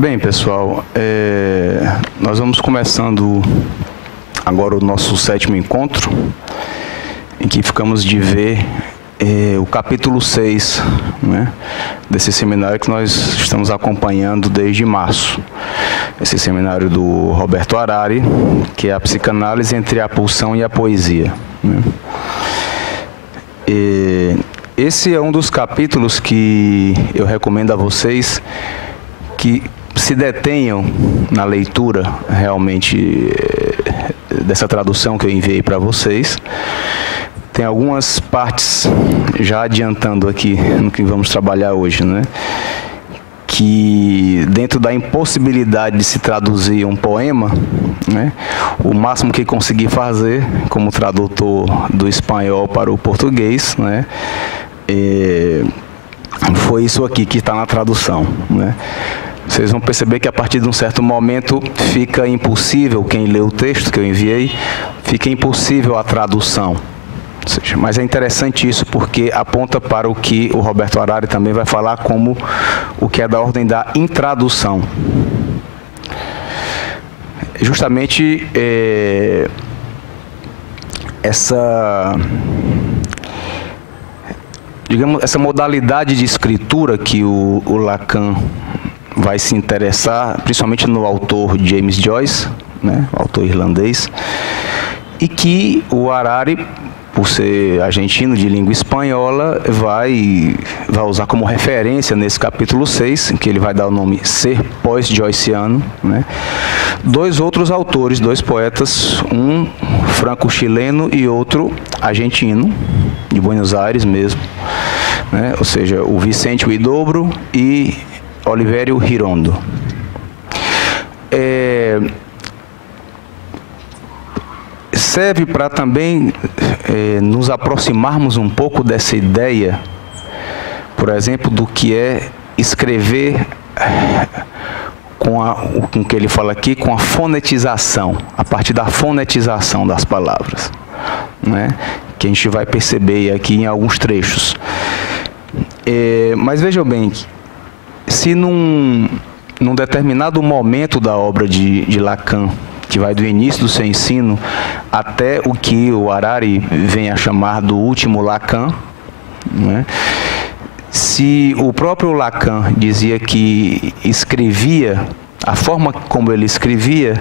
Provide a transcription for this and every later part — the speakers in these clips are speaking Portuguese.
Bem, pessoal, nós vamos começando agora o nosso 7º encontro, em que ficamos de ver o capítulo 6, né, desse seminário que nós estamos acompanhando desde março. Esse seminário do Roberto Harari, que é a psicanálise entre a pulsão e a poesia, né. Esse é um dos capítulos que eu recomendo a vocês que se detenham na leitura realmente dessa tradução que eu enviei para vocês. Tem algumas partes, já adiantando aqui no que vamos trabalhar hoje, né, que dentro da impossibilidade de se traduzir um poema, né, o máximo que consegui fazer como tradutor do espanhol para o português, né, foi isso aqui que está na tradução, né. Vocês vão perceber que a partir de um certo momento fica impossível, quem lê o texto que eu enviei, fica impossível a tradução. Mas é interessante isso porque aponta para o que o Roberto Harari também vai falar como o que é da ordem da intradução. Justamente essa modalidade de escritura que o Lacan vai se interessar, principalmente no autor James Joyce, né, o autor irlandês, e que o Harari, por ser argentino de língua espanhola, vai usar como referência nesse capítulo 6, em que ele vai dar o nome Ser Pós-Joyciano, né? Dois outros autores, dois poetas, um franco-chileno e outro argentino, de Buenos Aires mesmo, né? Ou seja, o Vicente Huidobro e Olivério Girondo. Serve para também nos aproximarmos um pouco dessa ideia, por exemplo, do que é escrever com o que ele fala aqui, com a fonetização, a partir da fonetização das palavras, né, que a gente vai perceber aqui em alguns trechos. Mas vejam bem, se num determinado momento da obra de Lacan, que vai do início do seu ensino até o que o Harari vem a chamar do último Lacan, né? Se o próprio Lacan dizia que escrevia, a forma como ele escrevia,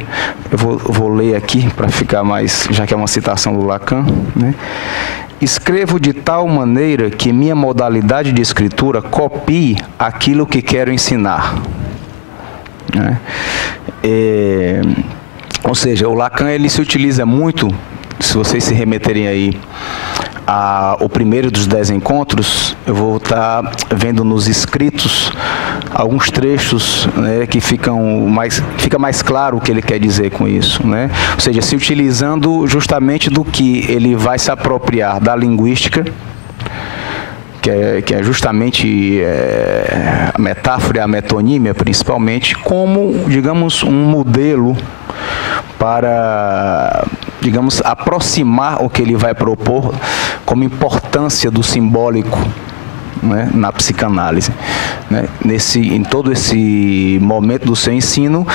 eu vou ler aqui para ficar mais, já que é uma citação do Lacan, né? Escrevo de tal maneira que minha modalidade de escritura copie aquilo que quero ensinar, né? Ou seja, o Lacan ele se utiliza muito, se vocês se remeterem aí ao primeiro dos 10 encontros, eu vou estar vendo nos escritos alguns trechos, né, que fica mais claro o que ele quer dizer com isso, né? Ou seja, se utilizando justamente do que ele vai se apropriar da linguística, que é justamente a metáfora e a metonímia, principalmente, como, digamos, um modelo para, digamos, aproximar o que ele vai propor como importância do simbólico, né, na psicanálise, né? Em todo esse momento do seu ensino,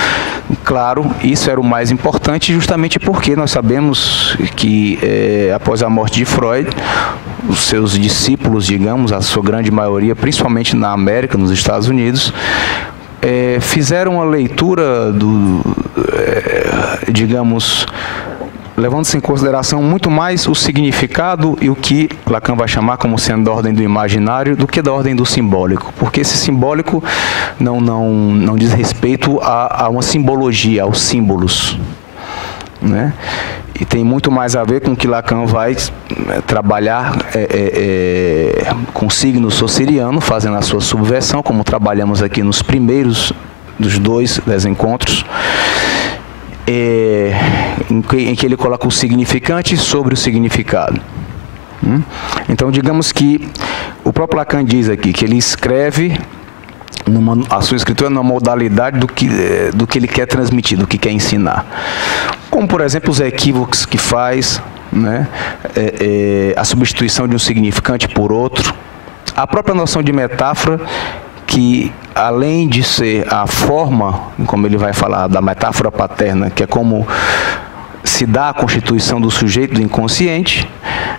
claro, isso era o mais importante, justamente porque nós sabemos que após a morte de Freud, os seus discípulos, digamos, a sua grande maioria, principalmente na América, nos Estados Unidos, fizeram uma leitura digamos, levando-se em consideração muito mais o significado e o que Lacan vai chamar como sendo da ordem do imaginário do que da ordem do simbólico, porque esse simbólico não diz respeito a uma simbologia, aos símbolos, né? E tem muito mais a ver com o que Lacan vai trabalhar com o signo saussuriano, fazendo a sua subversão, como trabalhamos aqui nos primeiros dos 10 encontros, em que ele coloca o significante sobre o significado. Então, digamos que o próprio Lacan diz aqui que ele escreve a sua escritura numa modalidade do que ele quer transmitir, do que quer ensinar. Como, por exemplo, os equívocos que faz, né? A substituição de um significante por outro, a própria noção de metáfora, que, além de ser a forma, como ele vai falar, da metáfora paterna, que é como se dá a constituição do sujeito do inconsciente,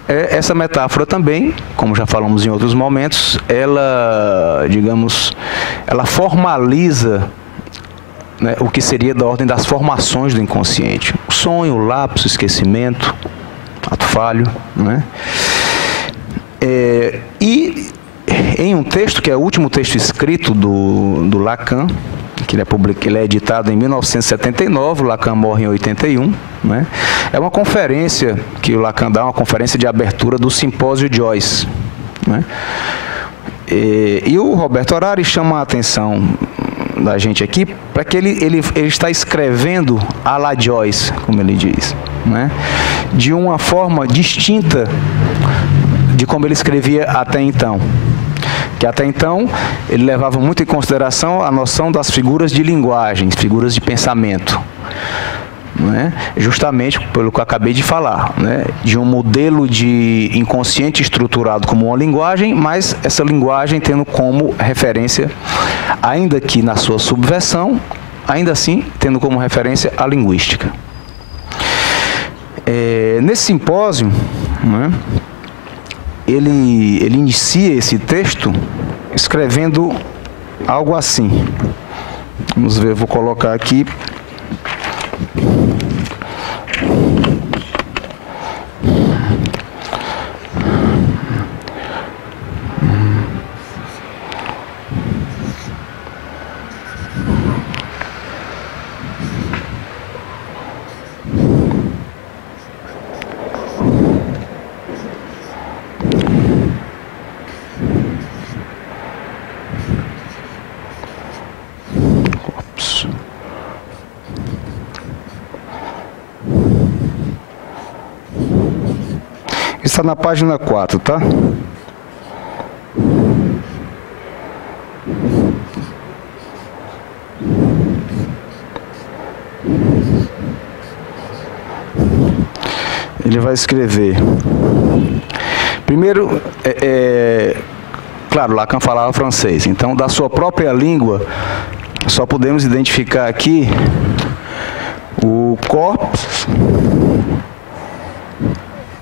essa metáfora também, como já falamos em outros momentos, ela, digamos, ela formaliza, né, o que seria da ordem das formações do inconsciente. O sonho, o lapso, o esquecimento, ato falho, né? E em um texto, que é o último texto escrito do Lacan, que ele é editado em 1979, o Lacan morre em 81, né? É uma conferência que o Lacan dá, uma conferência de abertura do Simpósio Joyce, né? E o Roberto Harari chama a atenção da gente aqui para que ele está escrevendo à la Joyce, como ele diz, né? De uma forma distinta de como ele escrevia até então. Que até então ele levava muito em consideração a noção das figuras de linguagem, figuras de pensamento, né? Justamente pelo que eu acabei de falar, né? De um modelo de inconsciente estruturado como uma linguagem, mas essa linguagem tendo como referência, ainda que na sua subversão, ainda assim tendo como referência a linguística. Nesse simpósio, né, ele inicia esse texto escrevendo algo assim. Vamos ver, vou colocar aqui. Está na página 4, tá? Ele vai escrever. Primeiro, claro, Lacan falava francês, então da sua própria língua só podemos identificar aqui o corpus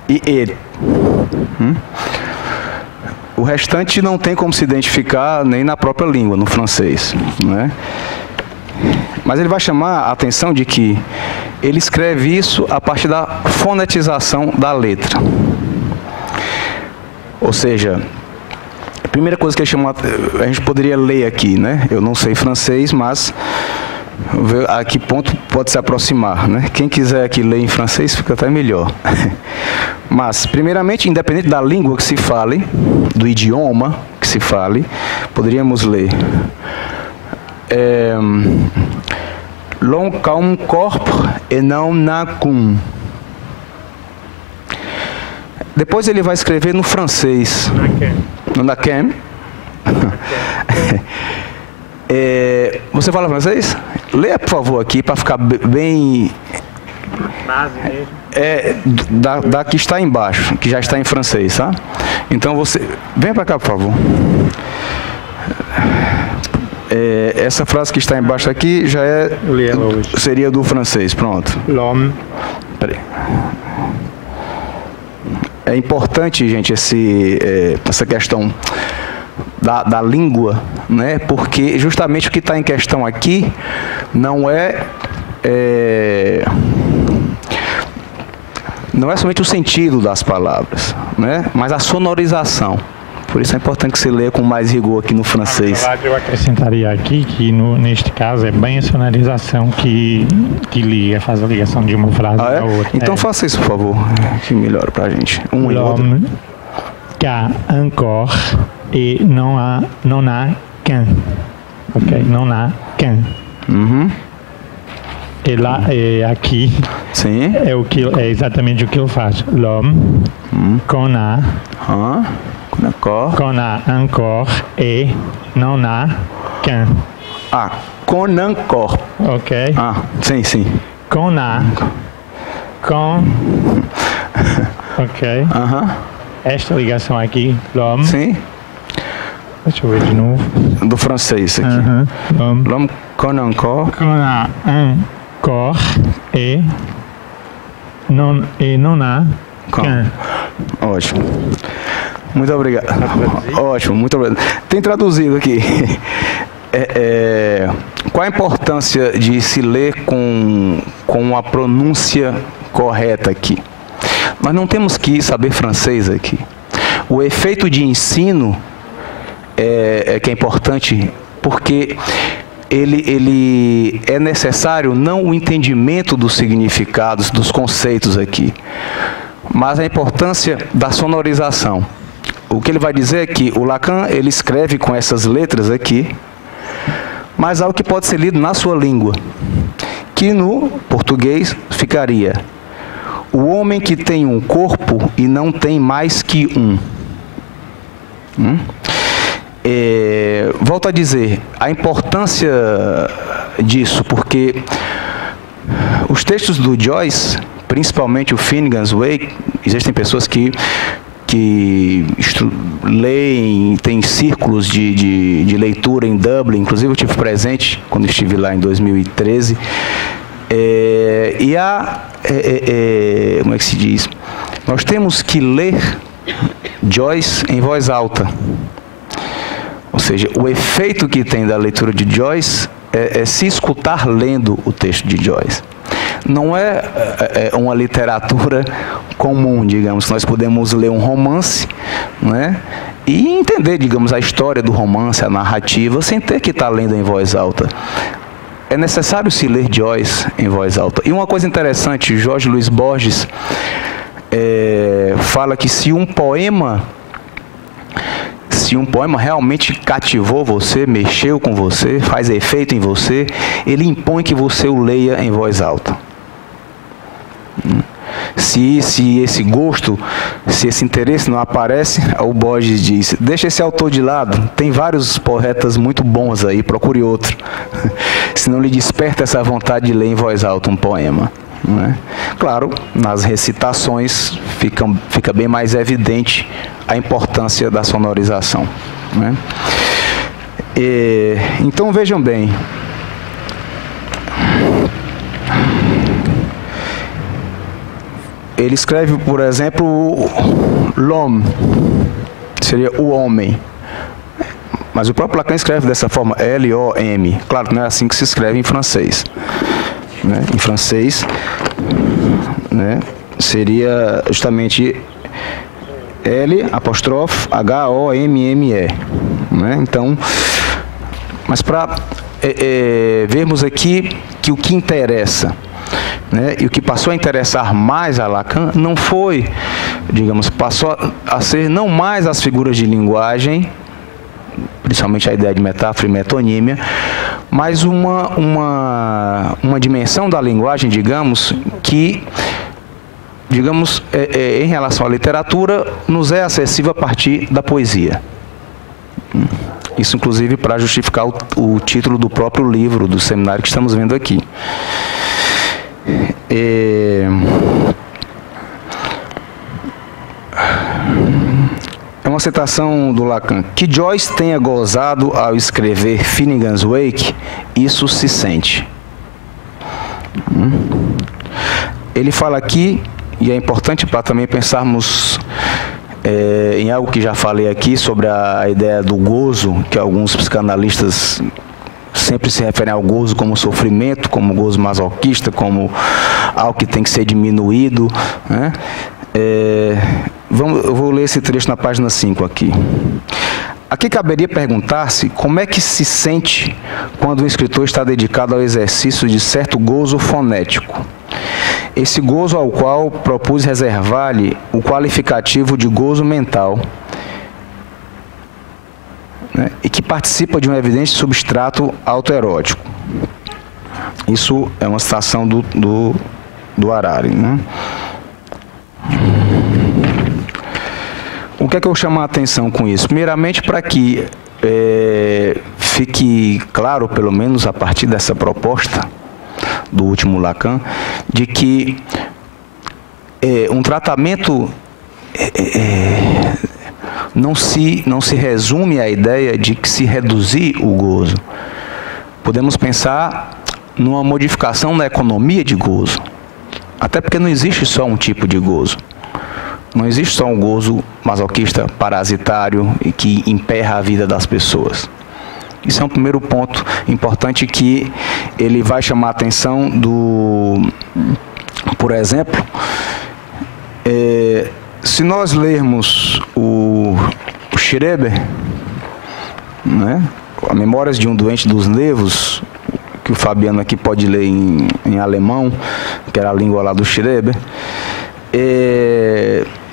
e ele. O restante não tem como se identificar nem na própria língua, no francês, né? Mas ele vai chamar a atenção de que ele escreve isso a partir da fonetização da letra. Ou seja, a primeira coisa que ele chamou, a gente poderia ler aqui, né? Eu não sei francês, mas ver a que ponto pode se aproximar, né? Quem quiser aqui ler em francês fica até melhor. Mas, primeiramente, independente da língua que se fale, do idioma que se fale, poderíamos ler l'on comme corps et non nacum. Depois ele vai escrever no francês. No naquem. Você fala francês? Leia, por favor, aqui, para ficar bem... Base mesmo. Da que está embaixo, que já está em francês, tá? Então você... Vem para cá, por favor. Essa frase que está embaixo aqui já seria do francês, pronto. L'homme. Peraí. É importante, gente, essa questão da língua, né? Porque justamente o que está em questão aqui não é somente o sentido das palavras, né? Mas a sonorização. Por isso é importante que você leia com mais rigor aqui no francês. Na verdade, eu acrescentaria aqui que neste caso é bem a sonorização que faz a ligação de uma frase à outra. Então faça isso, por favor, que melhora pra gente. L'homme qu'a un corps et non há qu'un. Ok? Não há qu'un. E lá, aqui, sim, é exatamente o que ele faz. L'homme qu'on a un corps et non há qu'un. Qu'on un corps. Ok. Sim. Qu'on a. Ok. Esta ligação aqui, l'homme. Sim. Deixa eu ver de novo. Do francês aqui. L'homme connaît encore. Connaît encore et non a qu'un. Ótimo. Muito obrigado. Ótimo, muito obrigado. Tem traduzido aqui. Qual a importância de se ler com a pronúncia correta aqui? Nós não temos que saber francês aqui. O efeito de ensino que é importante, porque ele é necessário não o entendimento dos significados, dos conceitos aqui, mas a importância da sonorização. O que ele vai dizer é que o Lacan, ele escreve com essas letras aqui, mas algo que pode ser lido na sua língua, que no português ficaria: o homem que tem um corpo e não tem mais que um. Volto a dizer, a importância disso, porque os textos do Joyce, principalmente o Finnegan's Wake, existem pessoas que leem, tem círculos de leitura em Dublin, inclusive eu tive presente quando estive lá em 2013, como é que se diz? Nós temos que ler Joyce em voz alta. Ou seja, o efeito que tem da leitura de Joyce é se escutar lendo o texto de Joyce. Não é uma literatura comum, digamos. Nós podemos ler um romance, né, e entender, digamos, a história do romance, a narrativa, sem ter que estar lendo em voz alta. É necessário se ler Joyce em voz alta. E uma coisa interessante, Jorge Luiz Borges fala que se um poema realmente cativou você, mexeu com você, faz efeito em você, ele impõe que você o leia em voz alta. Se esse gosto, se esse interesse não aparece, o Borges diz: deixa esse autor de lado, tem vários poetas muito bons aí, procure outro. Se não lhe desperta essa vontade de ler em voz alta um poema. Né? Claro, nas recitações fica bem mais evidente a importância da sonorização. Né? Então vejam bem, ele escreve, por exemplo, l'homme, seria o homem, mas o próprio Lacan escreve dessa forma, L-O-M. Claro que não é assim que se escreve em francês. Né? Em francês, né, seria justamente L apóstrofe H-O-M-M-E. Né? Então, mas para vermos aqui que o que interessa, né, e o que passou a interessar mais a Lacan não foi, digamos, passou a ser não mais as figuras de linguagem, principalmente a ideia de metáfora e metonímia, mas uma dimensão da linguagem, digamos, que, digamos, em relação à literatura, nos é acessível a partir da poesia. Isso, inclusive, para justificar o título do próprio livro, do seminário que estamos vendo aqui. É uma citação do Lacan: que Joyce tenha gozado ao escrever Finnegan's Wake, isso se sente. Ele fala aqui, e é importante para também pensarmos em algo que já falei aqui sobre a ideia do gozo, que alguns psicanalistas sempre se referem ao gozo como sofrimento, como gozo masoquista, como algo que tem que ser diminuído, né? Eu vou ler esse trecho na página 5 aqui. Aqui caberia perguntar-se como é que se sente quando o escritor está dedicado ao exercício de certo gozo fonético. Esse gozo ao qual propus reservar-lhe o qualificativo de gozo mental, né, e que participa de um evidente substrato autoerótico. Isso é uma citação do Harari, né? O que é que eu chamo a atenção com isso? Primeiramente, para que fique claro, pelo menos a partir dessa proposta do último Lacan, de que um tratamento não se resume à ideia de que se reduzir o gozo. Podemos pensar numa modificação da economia de gozo. Até porque não existe só um tipo de gozo. Não existe só um gozo masoquista, parasitário e que emperra a vida das pessoas. Isso é um primeiro ponto importante que ele vai chamar a atenção por exemplo, se nós lermos o Schreber, né, a Memórias de um Doente dos Nervos, que o Fabiano aqui pode ler em alemão, que era a língua lá do Schreber,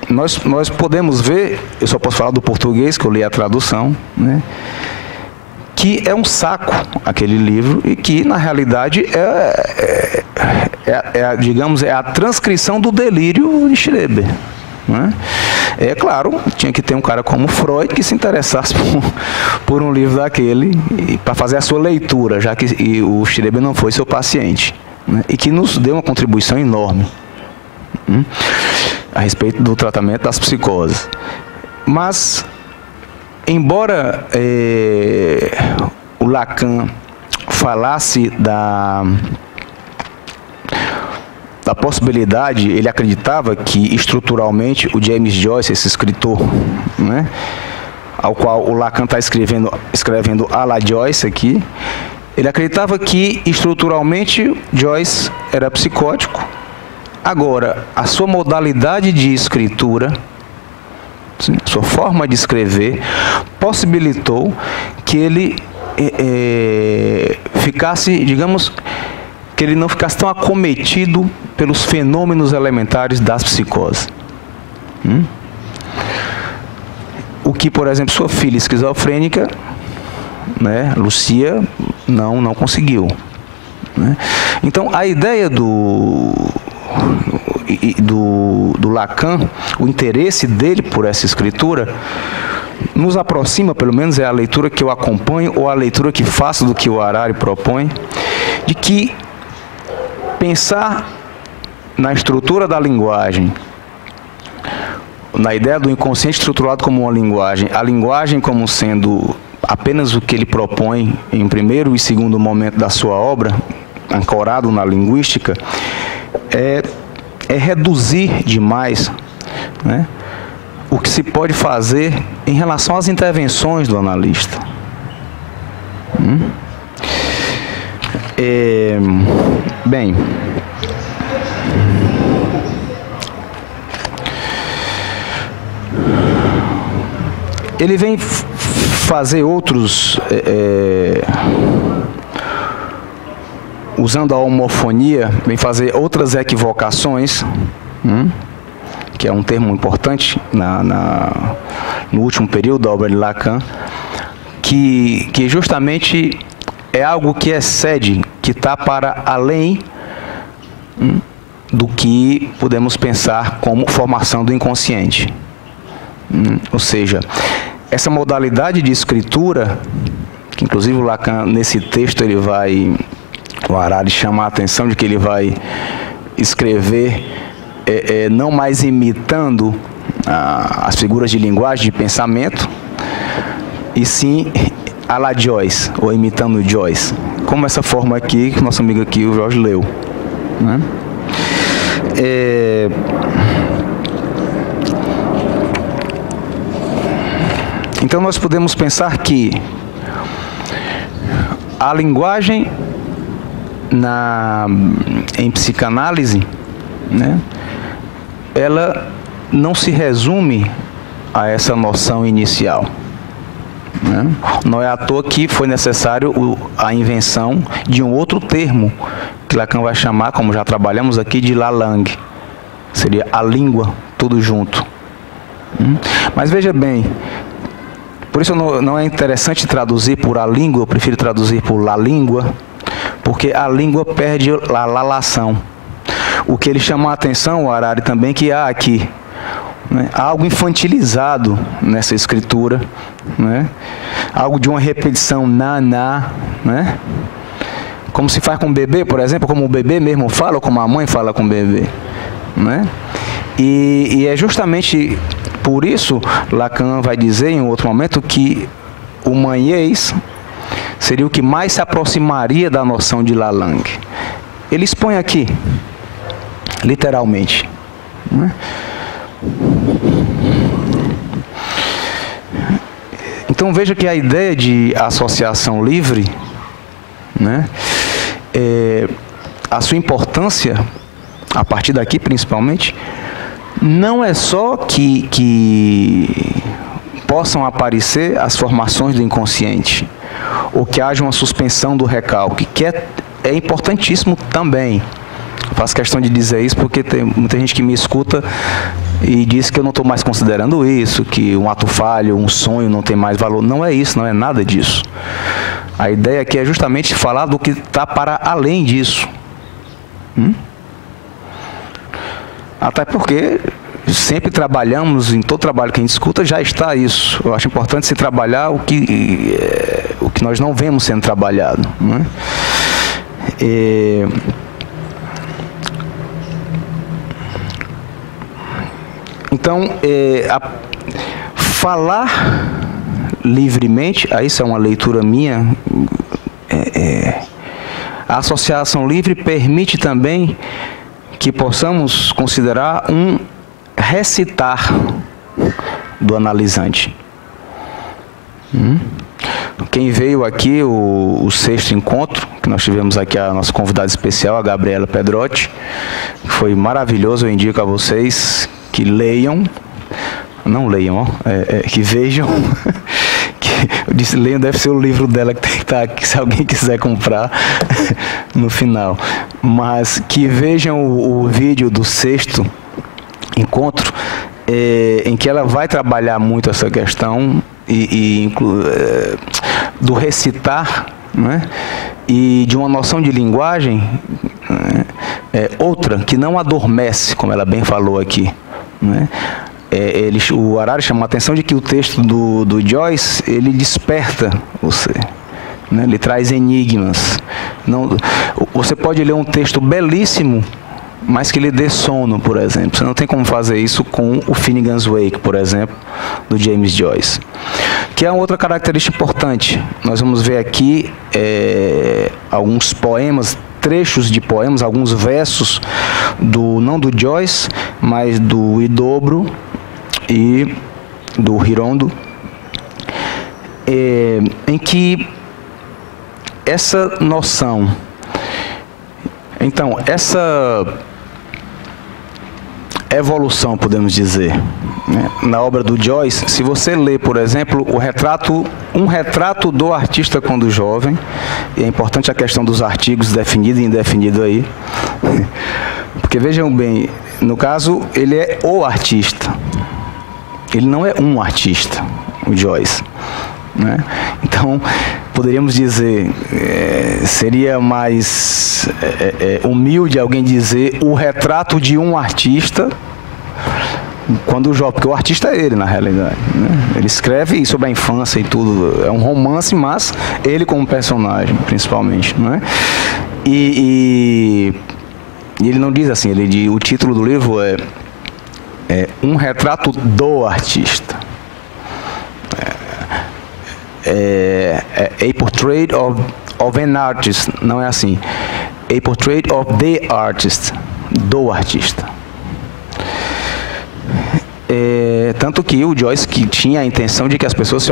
nós podemos ver, eu só posso falar do português, que eu li a tradução, né, que é um saco aquele livro e que, na realidade, digamos, é a transcrição do delírio de Schreber. Né? É claro, tinha que ter um cara como Freud que se interessasse por um livro daquele para fazer a sua leitura, já que o Schreber não foi seu paciente, né? E que nos deu uma contribuição enorme a respeito do tratamento das psicoses. Mas, embora o Lacan falasse da possibilidade, ele acreditava que estruturalmente o James Joyce, esse escritor, né, ao qual o Lacan está escrevendo a la Joyce aqui, ele acreditava que estruturalmente Joyce era psicótico. Agora, a sua modalidade de escritura, sua forma de escrever, possibilitou que ele ficasse, digamos, que ele não ficasse tão acometido pelos fenômenos elementares das psicoses. O que, por exemplo, sua filha esquizofrênica, né, Lucia, não conseguiu. Né? Então, a ideia do Lacan, o interesse dele por essa escritura, nos aproxima, pelo menos é a leitura que eu acompanho, ou a leitura que faço do que o Harari propõe, de que pensar na estrutura da linguagem, na ideia do inconsciente estruturado como uma linguagem, a linguagem como sendo apenas o que ele propõe em primeiro e segundo momento da sua obra, ancorado na linguística, é reduzir demais, né, o que se pode fazer em relação às intervenções do analista. Bem, ele vem fazer outros, usando a homofonia, vem fazer outras equivocações, que é um termo importante no último período da obra de Lacan, que justamente é algo que excede, que está para além do que podemos pensar como formação do inconsciente. Ou seja, essa modalidade de escritura, que inclusive o Lacan, nesse texto, o Harari chama a atenção de que ele vai escrever não mais imitando as figuras de linguagem, de pensamento, e sim a la Joyce, ou imitando Joyce, como essa forma aqui que o nosso amigo aqui, o Jorge, leu. Né? Então nós podemos pensar que a linguagem em psicanálise, né, ela não se resume a essa noção inicial. Né? Não é à toa que foi necessário a invenção de um outro termo, que Lacan vai chamar, como já trabalhamos aqui, de la langue. Seria a língua, tudo junto. Mas veja bem, por isso não é interessante traduzir por a língua, eu prefiro traduzir por la língua, porque a língua perde a lalação. O que ele chama a atenção, o Harari também, que há aqui, né, algo infantilizado nessa escritura, né, algo de uma repetição na, né, como se faz com o bebê, por exemplo, como o bebê mesmo fala, ou como a mãe fala com o bebê. Né? E é justamente Por isso, Lacan vai dizer em outro momento que o Magnès seria o que mais se aproximaria da noção de Lalande. Ele expõe aqui, literalmente, né? Então veja que a ideia de associação livre, né, a sua importância, a partir daqui principalmente, não é só que possam aparecer as formações do inconsciente, ou que haja uma suspensão do recalque, que é importantíssimo também. Eu faço questão de dizer isso porque tem muita gente que me escuta e diz que eu não estou mais considerando isso, que um ato falho, um sonho não tem mais valor. Não é isso, não é nada disso. A ideia aqui é justamente falar do que está para além disso. Até porque sempre trabalhamos, em todo trabalho que a gente escuta já está isso. Eu acho importante se trabalhar o que nós não vemos sendo trabalhado, né? Então, falar livremente, isso é uma leitura minha, a associação livre permite também que possamos considerar um recitar do analisante. Quem veio aqui, o sexto encontro, que nós tivemos aqui a nossa convidada especial, a Gabriela Pedrotti, foi maravilhoso, eu indico a vocês que leiam, não leiam, que vejam, eu disse leiam, deve ser o livro dela que tem que estar aqui, se alguém quiser comprar no final, mas que vejam o vídeo do sexto encontro, em que ela vai trabalhar muito essa questão do recitar, né? E de uma noção de linguagem outra, que não adormece, como ela bem falou aqui, né? O Harari chama a atenção de que o texto do Joyce, ele desperta você, né? Ele traz enigmas. Você pode ler um texto belíssimo, mas que lhe dê sono, por exemplo. Você não tem como fazer isso com o Finnegan's Wake, por exemplo, do James Joyce. Que é uma outra característica importante. Nós vamos ver aqui alguns poemas, trechos de poemas, alguns versos, não do Joyce, mas do Idobro e do Hirondo, em que essa noção... Então, essa evolução, podemos dizer, né, na obra do Joyce, se você lê, por exemplo, um retrato do artista quando jovem, e é importante a questão dos artigos definido e indefinido aí, porque vejam bem, no caso, ele é o artista, ele não é um artista, o Joyce, né? Então, poderíamos dizer, seria mais humilde alguém dizer o retrato de um artista quando jovem, porque o artista é ele, na realidade, né? Ele escreve sobre a infância e tudo, é um romance, mas ele como personagem, principalmente, né? E ele não diz assim, o título do livro é Um Retrato do Artista. A Portrait of an Artist, não é assim. A Portrait of the Artist, do artista. Tanto que o Joyce, que tinha a intenção de que as pessoas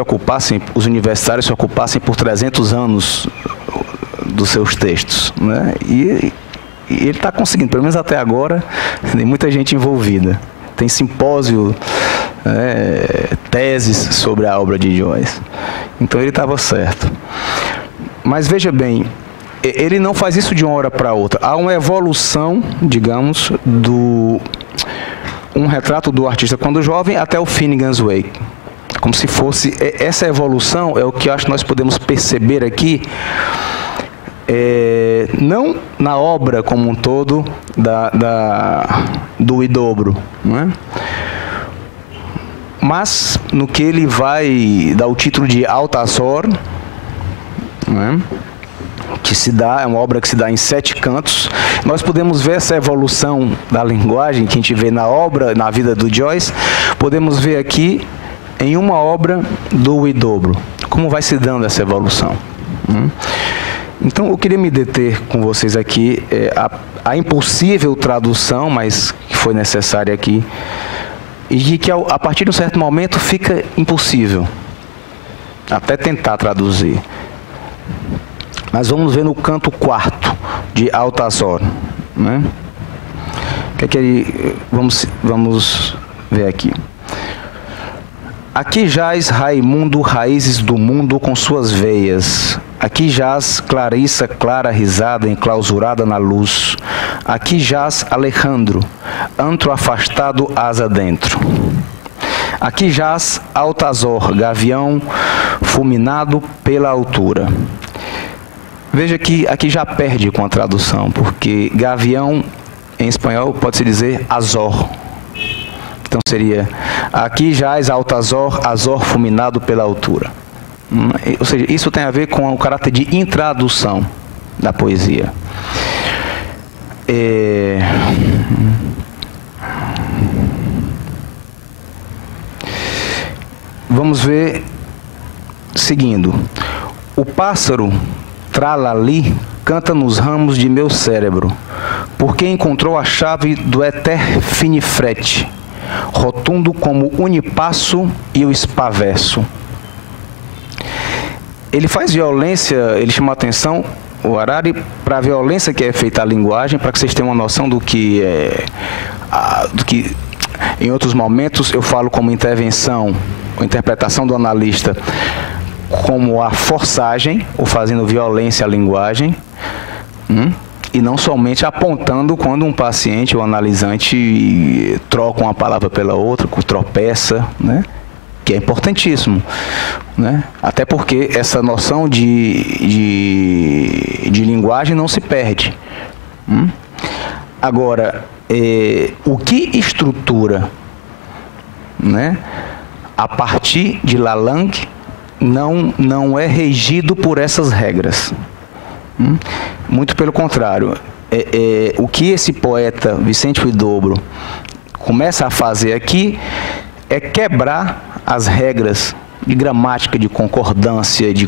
os universitários se ocupassem por 300 anos dos seus textos, né? E ele está conseguindo, pelo menos até agora, tem muita gente envolvida. Tem simpósio, teses sobre a obra de Joyce. Então ele estava certo. Mas veja bem, ele não faz isso de uma hora para outra. Há uma evolução, digamos, um retrato do artista quando jovem até o Finnegan's Wake. Como se fosse... Essa evolução é o que eu acho que nós podemos perceber aqui, não na obra como um todo do Idobro, né? Mas no que ele vai dar o título de Altazor, né? que se dá, é uma obra que se dá em 7 cantos. Nós podemos ver essa evolução da linguagem que a gente vê na obra, na vida do Joyce, podemos ver aqui em uma obra do Huidobro, como vai se dando essa evolução. Então, eu queria me deter com vocês aqui a impossível tradução, mas que foi necessária aqui, e de que a partir de um certo momento fica impossível até tentar traduzir. Mas vamos ver no canto 4 de Altazor, né? Vamos ver aqui. Aqui jaz Raimundo, raízes do mundo com suas veias. Aqui jaz Clarissa, clara risada enclausurada na luz. Aqui jaz Alejandro, antro afastado, asa dentro. Aqui jaz Altazor, gavião fulminado pela altura. Veja que aqui já perde com a tradução, porque gavião em espanhol pode-se dizer azor. Então seria, aqui jaz Altazor, azor fulminado pela altura. Ou seja, isso tem a ver com o caráter de intradução da poesia. Vamos ver, seguindo. O pássaro tralali canta nos ramos de meu cérebro, porque encontrou a chave do éter finifrete, rotundo como unipasso e o espavesso. Ele faz violência, ele chama a atenção, o Harari, para a violência que é feita à linguagem, para que vocês tenham uma noção do que em outros momentos eu falo como intervenção, ou interpretação do analista, como a forçagem, ou fazendo violência à linguagem, e não somente apontando quando um paciente ou analisante troca uma palavra pela outra, tropeça, né? Que é importantíssimo, né? Até porque essa noção de linguagem não se perde. Agora, o que estrutura, né, a partir de Lalande não é regido por essas regras. Muito pelo contrário. O que esse poeta, Vicente Huidobro, começa a fazer aqui é quebrar as regras de gramática, de concordância, de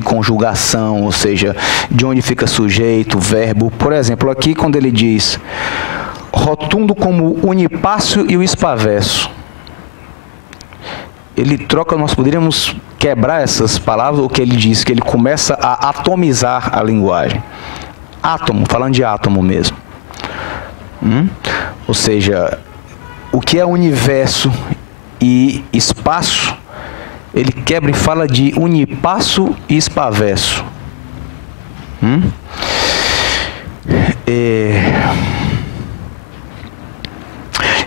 conjugação, ou seja, de onde fica sujeito, verbo. Por exemplo, aqui quando ele diz rotundo como o unipasso e o espavesso, ele troca, nós poderíamos quebrar essas palavras, o que ele diz, que ele começa a atomizar a linguagem. Átomo, falando de átomo mesmo. Ou seja, o que é universo e espaço, ele quebra e fala de unipasso e espavesso.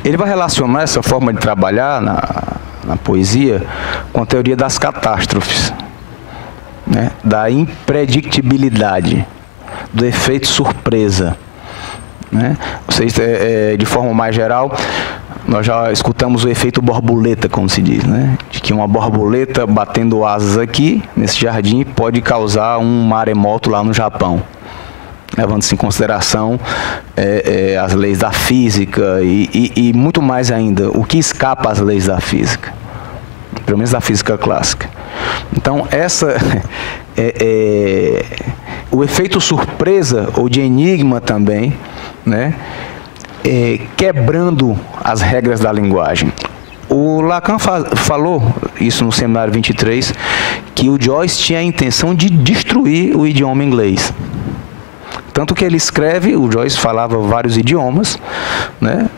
Ele vai relacionar essa forma de trabalhar na poesia com a teoria das catástrofes, né? Da impredictibilidade, do efeito surpresa, né? Ou seja, de forma mais geral, nós já escutamos o efeito borboleta, como se diz, né? De que uma borboleta batendo asas aqui, nesse jardim, pode causar um maremoto lá no Japão, levando-se em consideração as leis da física e muito mais ainda, o que escapa às leis da física, pelo menos da física clássica. Então, o efeito surpresa, ou de enigma também, né? Quebrando as regras da linguagem. O Lacan falou isso no seminário 23, que o Joyce tinha a intenção de destruir o idioma inglês. Tanto que ele escreve, o Joyce falava vários idiomas, né?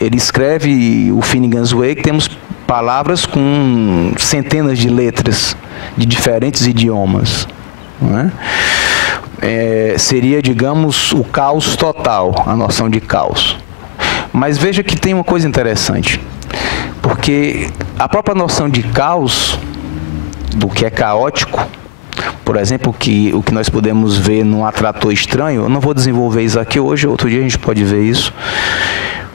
Ele escreve o Finnegan's Wake, temos palavras com centenas de letras de diferentes idiomas, né? Seria, digamos, o caos total, a noção de caos. Mas veja que tem uma coisa interessante, porque a própria noção de caos, do que é caótico, por exemplo, o que nós podemos ver num atrator estranho, eu não vou desenvolver isso aqui hoje, outro dia a gente pode ver isso,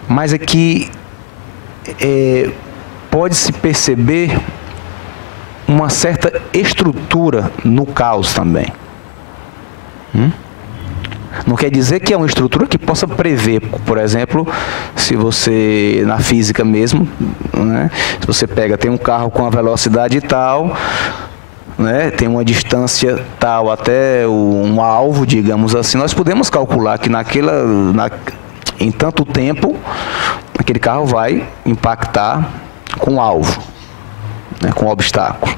mas é que pode-se perceber uma certa estrutura no caos também. Não quer dizer que é uma estrutura que possa prever, por exemplo, se você, na física mesmo, né, se você tem um carro com a velocidade tal, né, tem uma distância tal até um alvo, digamos assim, nós podemos calcular que em tanto tempo, aquele carro vai impactar com o alvo, né, com o obstáculo.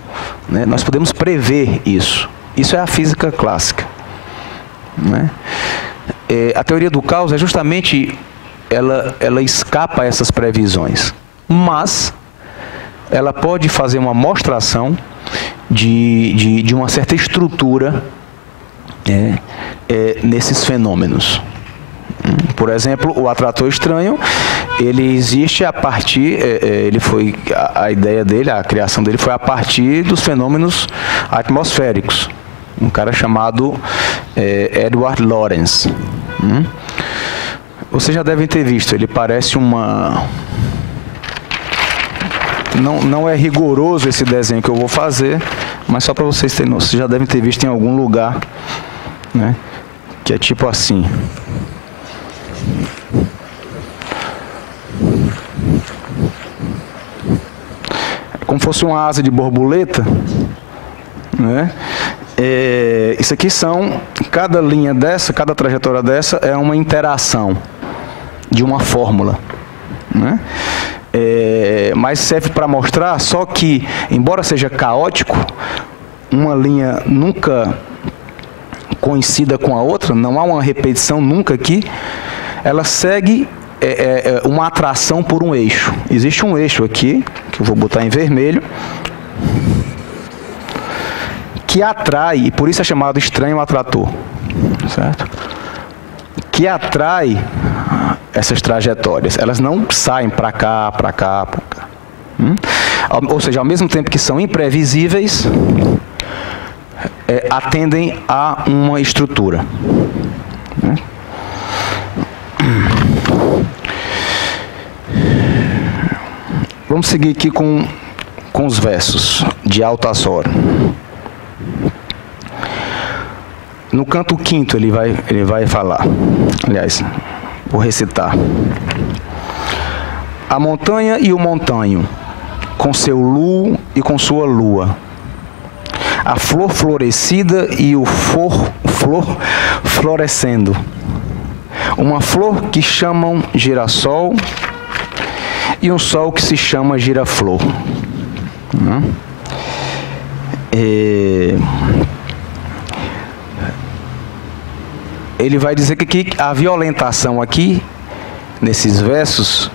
Né? Nós podemos prever isso. Isso é a física clássica. Né? A teoria do caos é justamente, ela escapa a essas previsões, mas ela pode fazer uma mostração de uma certa estrutura nesses fenômenos. Por exemplo, o atrator estranho, ele existe a partir, a ideia dele, a criação dele foi a partir dos fenômenos atmosféricos. Um cara chamado Edward Lorenz. Vocês já devem ter visto, ele parece uma... Não é rigoroso esse desenho que eu vou fazer, mas só para vocês terem noção, vocês já devem ter visto em algum lugar, né, que é tipo assim. É como se fosse uma asa de borboleta, né? Isso aqui cada linha dessa, cada trajetória dessa é uma interação de uma fórmula, né? Mas serve para mostrar só que, embora seja caótico, uma linha nunca coincida com a outra, não há uma repetição nunca aqui, ela segue uma atração por um eixo. Existe um eixo aqui, que eu vou botar em vermelho, que atrai, e por isso é chamado estranho atrator, certo? Que atrai essas trajetórias. Elas não saem para cá, para cá, para cá. Ou seja, ao mesmo tempo que são imprevisíveis, atendem a uma estrutura. Né? Vamos seguir aqui com os versos de Althassora. No canto quinto ele vai falar, aliás, vou recitar. A montanha e o montanho, com seu luo e com sua lua. A flor florescida e o flor florescendo. Uma flor que chamam girassol e um sol que se chama giraflor. Ele vai dizer que a violentação aqui, nesses versos,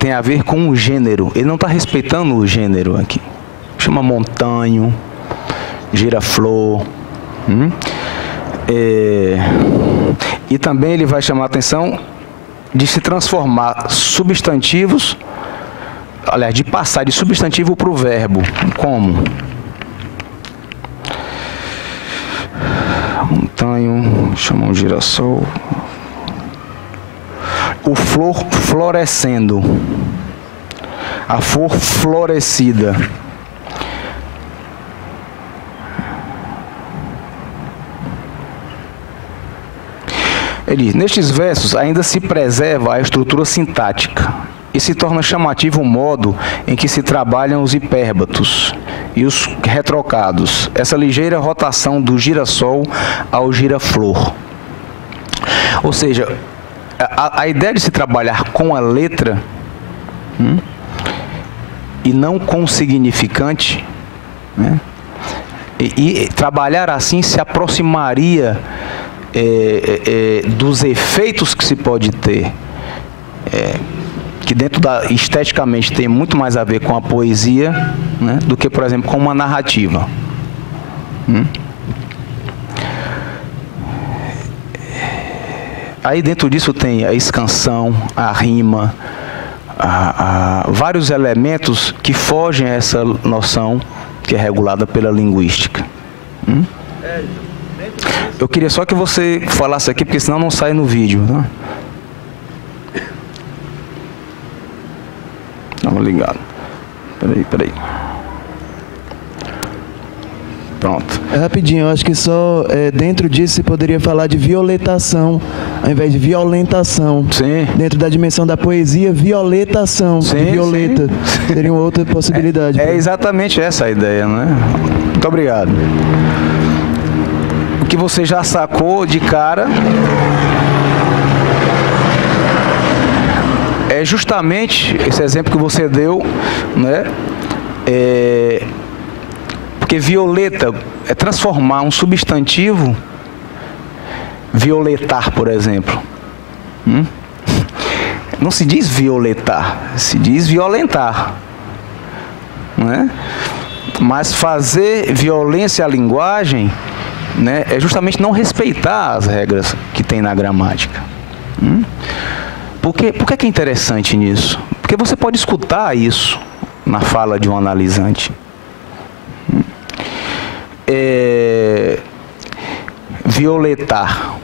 tem a ver com o gênero. Ele não está respeitando o gênero aqui. Chama montanho, giraflor. E também ele vai chamar a atenção de se transformar substantivos, aliás, de passar de substantivo para o verbo. Como? Montanho, chamam girassol. O flor florescendo. A flor florescida. Ele diz, nestes versos ainda se preserva a estrutura sintática e se torna chamativo o modo em que se trabalham os hipérbatos e os retrocados, essa ligeira rotação do girassol ao giraflor. Ou seja, a ideia de se trabalhar com a letra e não com o significante, né? E trabalhar assim se aproximaria dos efeitos que se pode ter, que esteticamente tem muito mais a ver com a poesia, né, do que, por exemplo, com uma narrativa. Aí dentro disso tem a escansão, a rima, vários elementos que fogem a essa noção que é regulada pela linguística. Eu queria só que você falasse aqui, porque senão não sai no vídeo. Né? Estava ligado. Peraí. Pronto. Rapidinho, eu acho que só dentro disso se poderia falar de violetação, ao invés de violentação. Sim. Dentro da dimensão da poesia, violetação, sim, de violeta. Sim. Seria uma outra possibilidade. É exatamente essa a ideia, né? Muito obrigado. O que você já sacou de cara é justamente esse exemplo que você deu, né? Porque violeta é transformar um substantivo, violetar, por exemplo. Não se diz violetar, se diz violentar. Não é? Mas fazer violência à linguagem, né, é justamente não respeitar as regras que tem na gramática. Por que é interessante nisso? Porque você pode escutar isso na fala de um analisante. Violetar,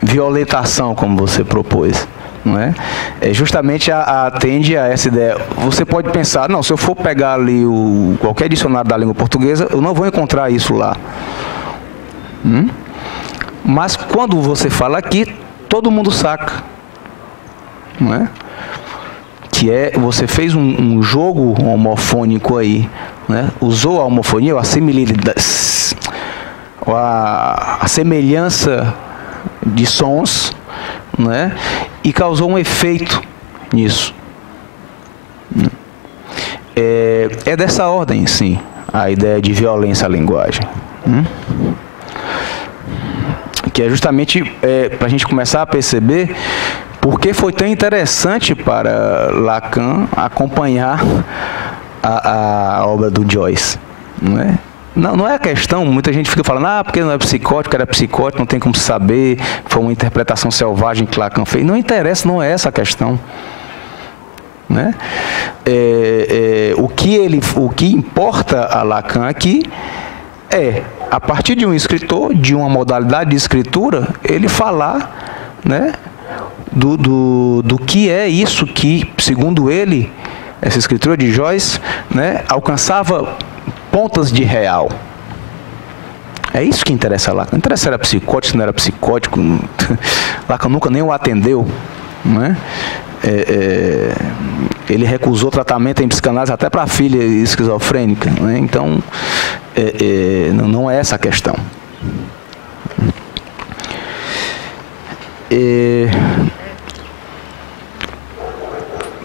violetação, como você propôs, não é? Justamente atende a essa ideia. Você pode pensar, não, se eu for pegar ali qualquer dicionário da língua portuguesa, eu não vou encontrar isso lá. Mas quando você fala aqui, todo mundo saca, não é? Que você fez um jogo homofônico aí, né? Usou a homofonia, a semelhança de sons, né? E causou um efeito nisso. É dessa ordem, sim, a ideia de violência à linguagem. Que é justamente para a gente começar a perceber por que foi tão interessante para Lacan acompanhar a obra do Joyce, não é? Não é a questão, muita gente fica falando, porque não é psicótico, era psicótico, não tem como saber, foi uma interpretação selvagem que Lacan fez. Não interessa, não é essa a questão. Né? O que importa a Lacan aqui é, a partir de um escritor, de uma modalidade de escritura, ele falar, né, do que é isso que, segundo ele, essa escritura de Joyce, né, alcançava pontas de real. É isso que interessa a Lacan. Não interessa se era psicótico, se não era psicótico. Lacan nunca nem o atendeu. Né? Ele recusou tratamento em psicanálise até para a filha esquizofrênica. Né? Então, não é essa a questão.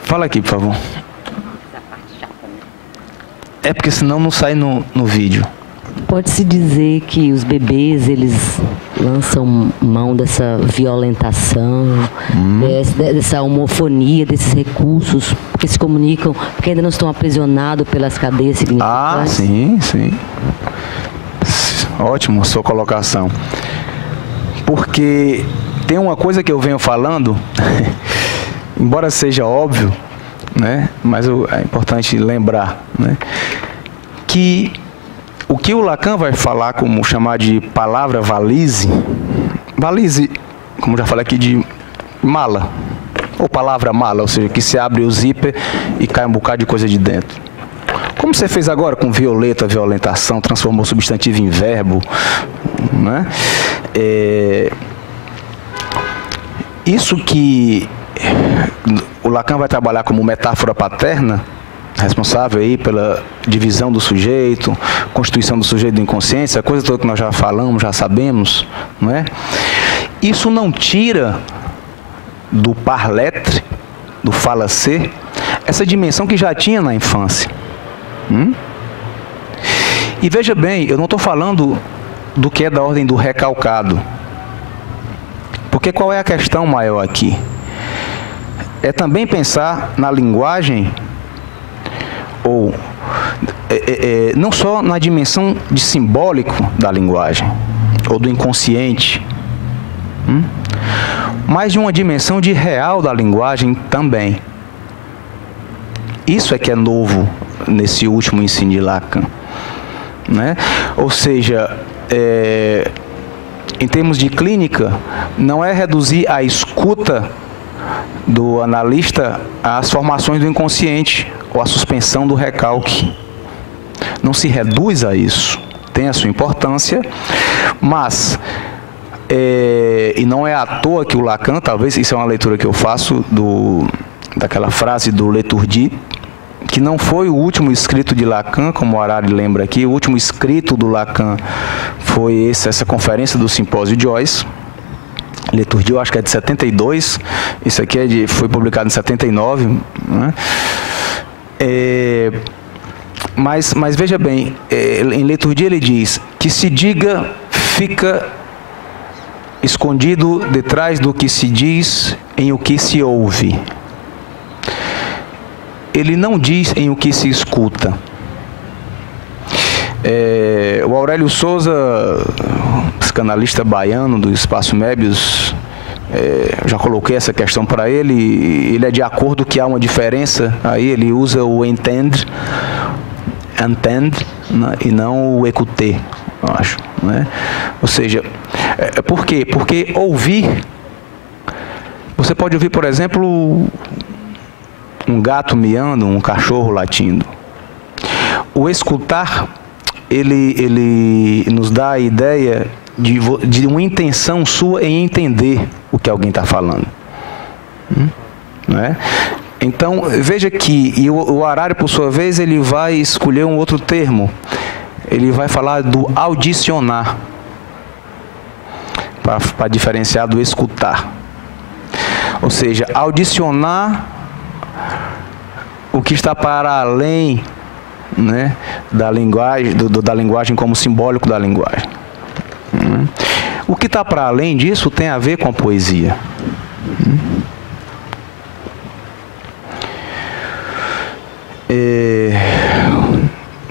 Fala aqui, por favor. É porque senão não sai no vídeo. Pode-se dizer que os bebês, eles lançam mão dessa violentação, dessa homofonia, desses recursos, porque se comunicam, porque ainda não estão aprisionados pelas cadeias significantes? Sim, sim. Ótimo, sua colocação. Porque tem uma coisa que eu venho falando, embora seja óbvio, né? Mas é importante lembrar, né? Que o que o Lacan vai falar como chamar de palavra valise, como já falei aqui, de mala, ou palavra mala, ou seja, que se abre o zíper e cai um bocado de coisa de dentro. Como você fez agora com violeta, violentação, transformou o substantivo em verbo, né? Isso que o Lacan vai trabalhar como metáfora paterna, responsável aí pela divisão do sujeito, constituição do sujeito do inconsciente, essa coisa toda que nós já falamos, já sabemos, não é? Isso não tira do par-lettre, do fala-ser, essa dimensão que já tinha na infância. E veja bem, eu não estou falando do que é da ordem do recalcado, porque qual é a questão maior aqui? É também pensar na linguagem, ou não só na dimensão de simbólico da linguagem, ou do inconsciente, mas de uma dimensão de real da linguagem também. Isso é que é novo nesse último ensino de Lacan, né? Ou seja, em termos de clínica, não é reduzir a escuta do analista às formações do inconsciente ou à suspensão do recalque. não se reduz a isso. Tem a sua importância, mas, e não é à toa que o Lacan, talvez, isso é uma leitura que eu faço daquela frase do Leturdi, que não foi o último escrito de Lacan, como o Harari lembra aqui. O último escrito do Lacan foi essa conferência do Simpósio Joyce. Leturdi, eu acho que é de 72, isso aqui foi publicado em 79, né? Mas veja bem, em Leturdi ele diz que se diga fica escondido detrás do que se diz em o que se ouve. Ele não diz em o que se escuta. O Aurélio Souza, psicanalista baiano do Espaço Mébius, já coloquei essa questão para ele. Ele é de acordo que há uma diferença, aí ele usa o entendre, né, e não o écouter, eu acho, né? Ou seja, por quê? Porque ouvir, você pode ouvir, por exemplo, um gato miando, um cachorro latindo. O escutar, ele nos dá a ideia de uma intenção sua em entender o que alguém está falando. Não é? Então, veja que o Harari, por sua vez, ele vai escolher um outro termo. Ele vai falar do audicionar, para diferenciar do escutar. Ou seja, audicionar o que está para além, né, da linguagem, da linguagem como simbólico da linguagem. O que está para além disso tem a ver com a poesia.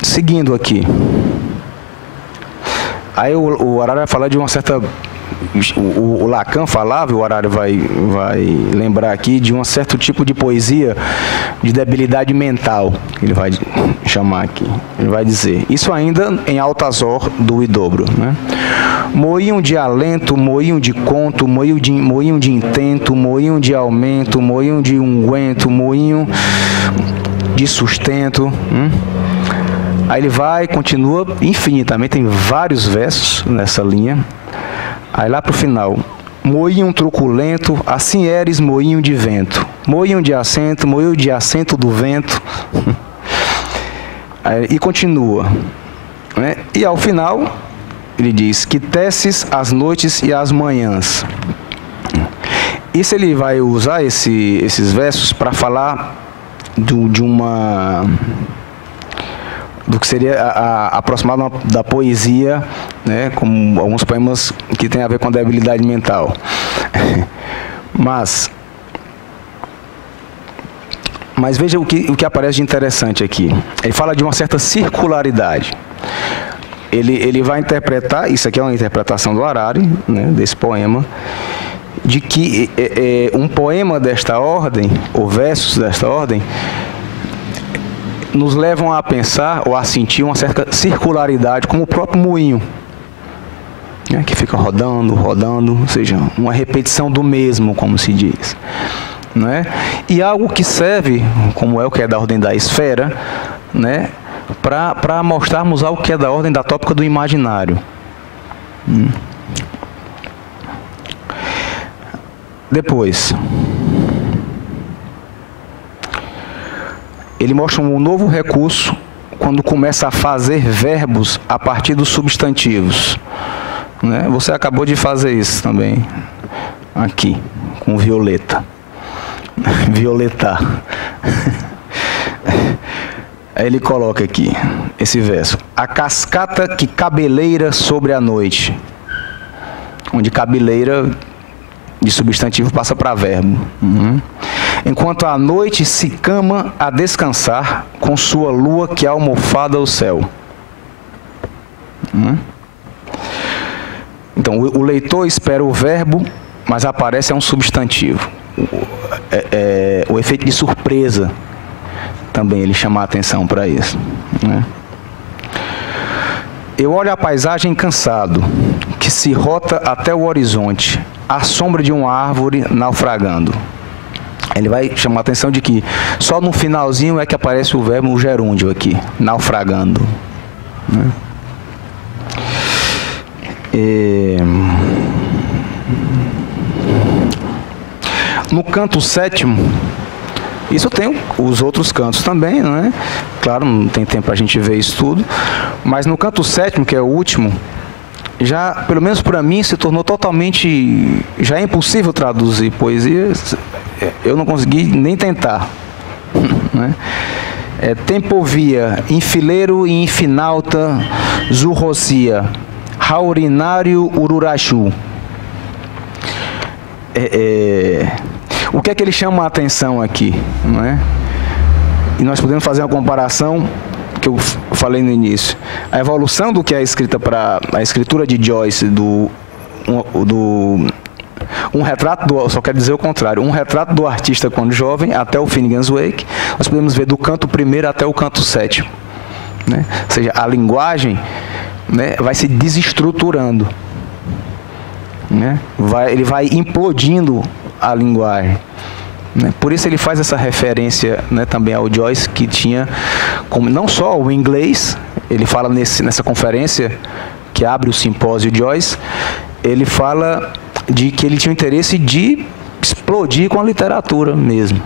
Seguindo aqui, aí o Harari vai falar de uma certa... O Lacan falava, e o Harari vai lembrar aqui, de um certo tipo de poesia de debilidade mental, que ele vai chamar aqui. Ele vai dizer, isso ainda em Altazor do Idobro, né? Moinho de alento, moinho de conto, moinho de intento, moinho de aumento, moinho de unguento, moinho de sustento. Aí ele vai, continua infinitamente, tem vários versos nessa linha. Aí lá para o final, moinho truculento, assim eres moinho de vento, moinho de assento do vento. E continua, né? E ao final, ele diz que teces as noites e as manhãs. Isso ele vai usar esses versos para falar do que seria aproximado da poesia, né, como alguns poemas que têm a ver com a debilidade mental. Mas veja o que aparece de interessante aqui. Ele fala de uma certa circularidade. Ele vai interpretar, isso aqui é uma interpretação do Harari, né, desse poema, de que um poema desta ordem, ou versos desta ordem, nos levam a pensar ou a sentir uma certa circularidade, como o próprio moinho, né, que fica rodando, ou seja, uma repetição do mesmo, como se diz, né? E algo que serve, como é o que é da ordem da esfera, né, para mostrarmos algo que é da ordem da tópica do imaginário. Depois, ele mostra um novo recurso quando começa a fazer verbos a partir dos substantivos, né? Você acabou de fazer isso também aqui, com violeta. Violetar. Aí ele coloca aqui esse verso: a cascata que cabeleira sobre a noite, onde cabeleira de substantivo passa para verbo. Enquanto a noite se cama a descansar com sua lua que almofada o céu. Então, o leitor espera o verbo, mas aparece um substantivo. O efeito de surpresa também ele chama a atenção para isso, né? Eu olho a paisagem cansado, que se rota até o horizonte, à sombra de uma árvore naufragando. ele vai chamar a atenção de que só no finalzinho é que aparece o verbo gerúndio aqui, naufragando. Né? No canto sétimo, isso tem os outros cantos também, não é? Claro, não tem tempo para a gente ver isso tudo, mas no canto sétimo, que é o último, já, pelo menos para mim, se tornou totalmente, já é impossível traduzir poesia, eu não consegui nem tentar, né? Tempovia, infileiro e infinalta, zurrocia, raurinário ururachu. O que é que ele chama a atenção aqui, não é? E nós podemos fazer uma comparação que eu falei no início. A evolução do que é escrita para a escritura de Joyce um retrato do, só quer dizer o contrário, um retrato do artista quando jovem até o Finnegan's Wake, nós podemos ver do canto primeiro até o canto sétimo, né? Ou seja, a linguagem, né, vai se desestruturando, né? Ele vai implodindo a linguagem, né? Por isso ele faz essa referência, né, também ao Joyce, que tinha como, não só o inglês, ele fala nessa conferência que abre o simpósio Joyce, ele fala de que ele tinha o interesse de explodir com a literatura mesmo,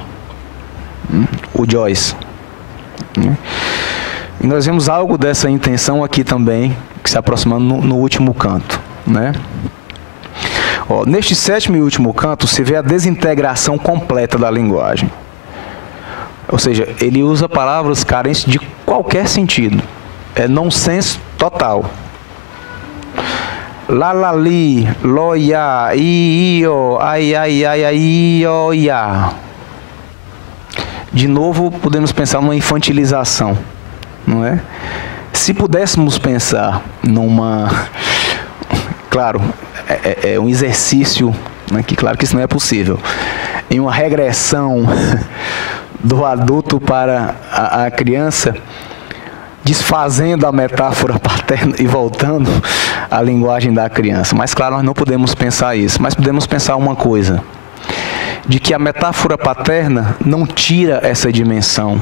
o Joyce. E nós vemos algo dessa intenção aqui também, que se aproximando no último canto, né? Ó, neste sétimo e último canto se vê a desintegração completa da linguagem. Ou seja, ele usa palavras carentes de qualquer sentido. É nonsense total. Lalali, loia, io, ai, ai, ai, ai, io, ia. De novo, podemos pensar numa infantilização, não é? Se pudéssemos pensar numa... Claro, é um exercício, né, que claro que isso não é possível. Em uma regressão do adulto para a criança, desfazendo a metáfora paterna e voltando à linguagem da criança. Mas, claro, nós não podemos pensar isso. Mas podemos pensar uma coisa, de que a metáfora paterna não tira essa dimensão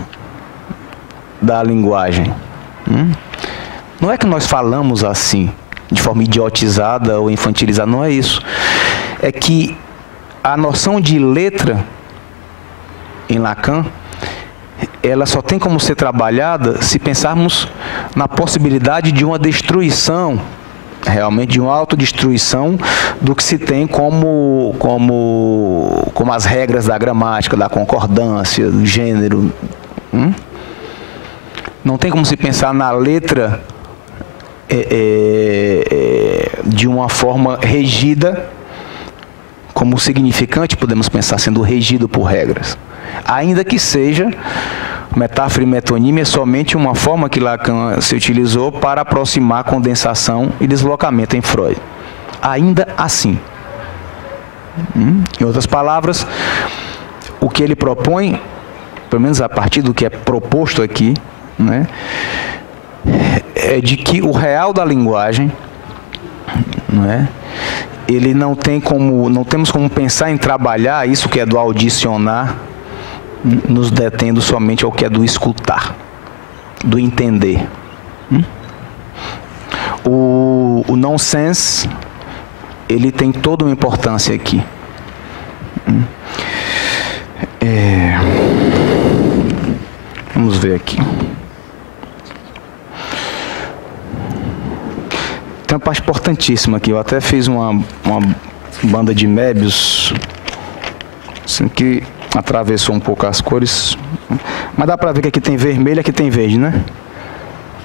da linguagem. Não é que nós falamos assim, de forma idiotizada ou infantilizada, não é isso. É que a noção de letra, em Lacan, ela só tem como ser trabalhada se pensarmos na possibilidade de uma destruição, realmente de uma autodestruição do que se tem como as regras da gramática, da concordância, do gênero. Não tem como se pensar na letra de uma forma regida, como significante, podemos pensar sendo regido por regras. Ainda que seja metáfora e metonímia somente uma forma que Lacan se utilizou para aproximar condensação e deslocamento em Freud. Ainda assim. Em outras palavras, o que ele propõe, pelo menos a partir do que é proposto aqui, né, é de que o real da linguagem, não é? Ele não temos como pensar em trabalhar isso que é do audicionar, nos detendo somente ao que é do escutar, do entender. O nonsense, ele tem toda uma importância aqui. Vamos ver aqui. Tem uma parte importantíssima aqui. Eu até fiz uma banda de Möbius, assim, que atravessou um pouco as cores. Mas dá para ver que aqui tem vermelho e aqui tem verde, né?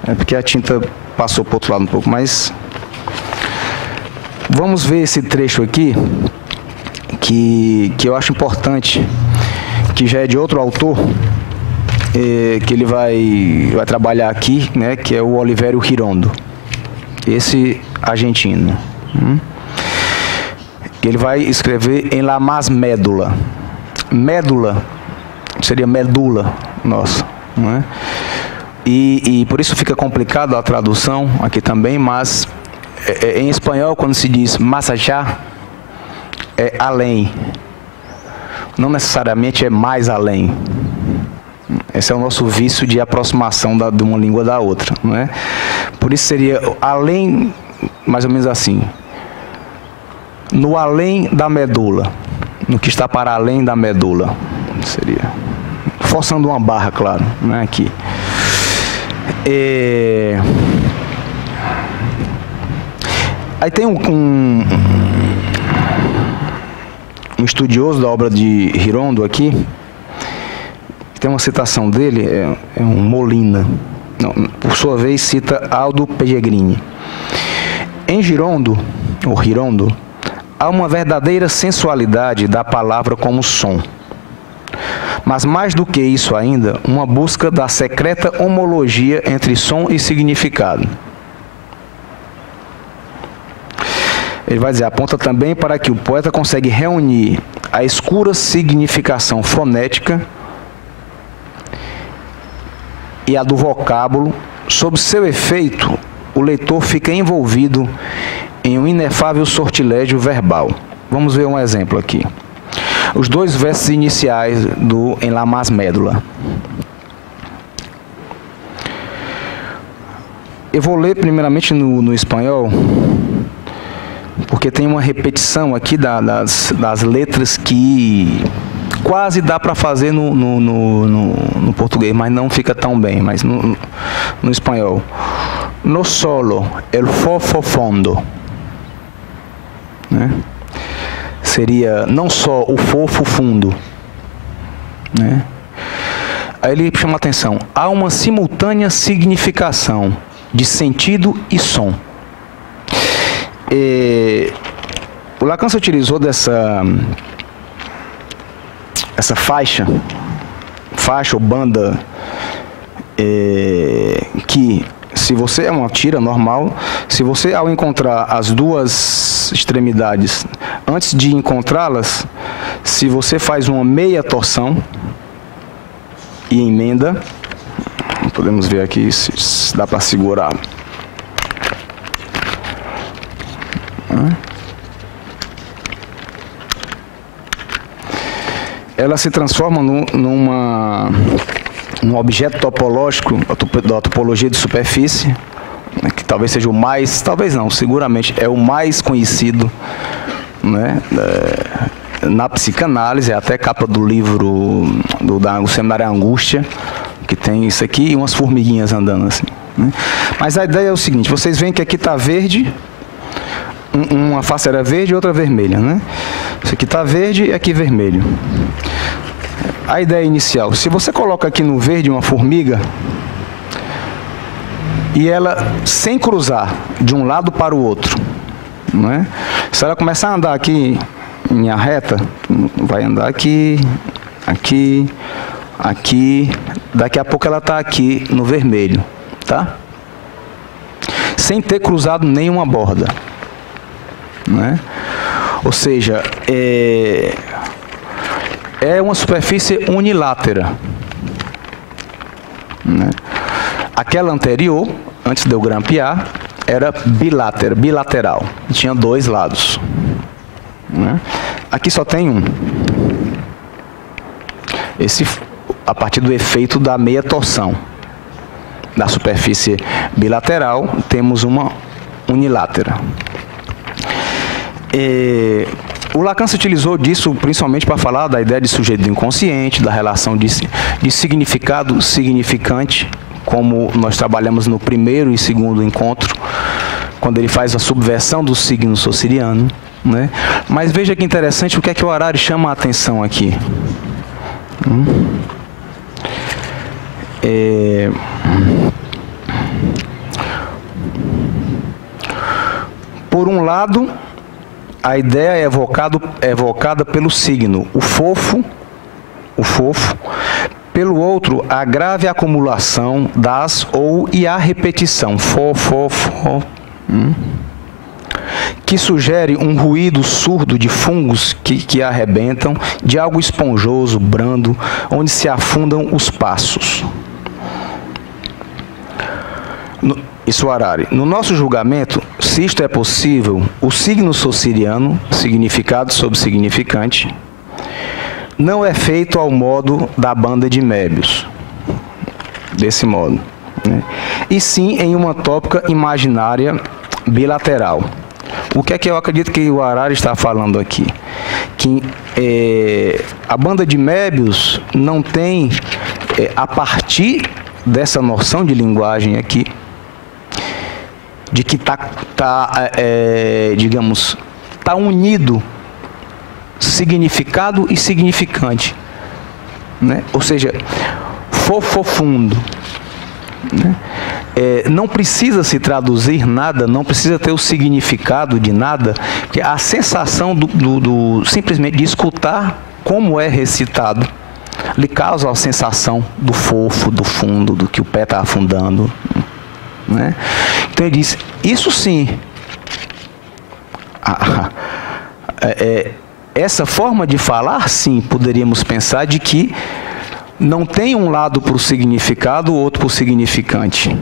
É porque a tinta passou para o outro lado um pouco. Mas vamos ver esse trecho aqui, que eu acho importante, que já é de outro autor, que ele vai trabalhar aqui, né? Que é o Olivério Girondo. Esse argentino. Ele vai escrever em La Mas Médula. Médula seria medula nossa, não é? E por isso fica complicado a tradução aqui também, mas em espanhol, quando se diz más allá, é além. não necessariamente é mais além. Esse é o nosso vício de aproximação de uma língua da outra, não é? Por isso seria além, mais ou menos assim, no além da medula, no que está para além da medula, seria, forçando uma barra, claro, né, aqui. Aí tem um estudioso da obra de Girondo aqui, tem uma citação dele, é um Molina, por sua vez cita Aldo Pellegrini. Em Girondo, ou Girondo, há uma verdadeira sensualidade da palavra como som. Mas mais do que isso ainda, uma busca da secreta homologia entre som e significado. Ele vai dizer, aponta também para que o poeta consegue reunir a escura significação fonética e a do vocábulo. Sob seu efeito, o leitor fica envolvido em um inefável sortilégio verbal. Vamos ver um exemplo aqui. Os 2 versos iniciais do Em La Más Médula. Eu vou ler primeiramente no espanhol, porque tem uma repetição aqui das letras que quase dá para fazer no português, mas não fica tão bem, mas no espanhol. No solo, el fofo fondo. Né? Seria não só o fofo fundo. Né? Aí ele chama a atenção. Há uma simultânea significação de sentido e som. O Lacan se utilizou essa faixa ou banda que, se você é uma tira normal, se você ao encontrar as 2 extremidades, antes de encontrá-las, se você faz uma meia torção e emenda, podemos ver aqui se dá para segurar. Ela se transforma num objeto topológico da topologia de superfície, que talvez seja o mais, talvez não, seguramente é o mais conhecido, né, na psicanálise, é até capa do livro do Seminário Angústia, que tem isso aqui e umas formiguinhas andando assim. Né? Mas a ideia é o seguinte, vocês veem que aqui está verde, uma face era verde e outra vermelha, né? Isso aqui está verde e aqui vermelho. A ideia inicial, se você coloca aqui no verde uma formiga e ela, sem cruzar de um lado para o outro, não é? Se ela começar a andar aqui em linha reta, vai andar aqui, aqui, aqui, daqui a pouco ela está aqui no vermelho, tá? Sem ter cruzado nenhuma borda. Né? Ou seja, é uma superfície unilátera. Né? Aquela anterior, antes de eu grampear, era bilateral. Tinha 2 lados. Né? Aqui só tem um. Esse, a partir do efeito da meia torção. Da superfície bilateral, temos uma unilátera. O Lacan se utilizou disso principalmente para falar da ideia de sujeito do inconsciente, da relação de significado significante, como nós trabalhamos no primeiro e segundo encontro, quando ele faz a subversão do signo sociriano. Né? Mas veja que interessante o que é que o Harari chama a atenção aqui. Por um lado, a ideia é evocada pelo signo, o fofo. Pelo outro, a grave acumulação das e a repetição, que sugere um ruído surdo de fungos que arrebentam, de algo esponjoso, brando, onde se afundam os passos. Isso, Harari. No nosso julgamento, se isto é possível, o signo sociriano, significado sobre significante, não é feito ao modo da banda de Mébius, desse modo, né? E sim em uma tópica imaginária bilateral. O que é que eu acredito que o Harari está falando aqui? Que a banda de Mébius não tem, a partir dessa noção de linguagem aqui, de que digamos, está unido significado e significante, né? Ou seja, fofofundo, né? Não precisa se traduzir nada, não precisa ter o significado de nada, porque a sensação simplesmente de escutar como é recitado lhe causa a sensação do fofo, do fundo, do que o pé está afundando, né? Então ele diz, isso sim, essa forma de falar, sim, poderíamos pensar de que não tem um lado para o significado, o outro para o significante,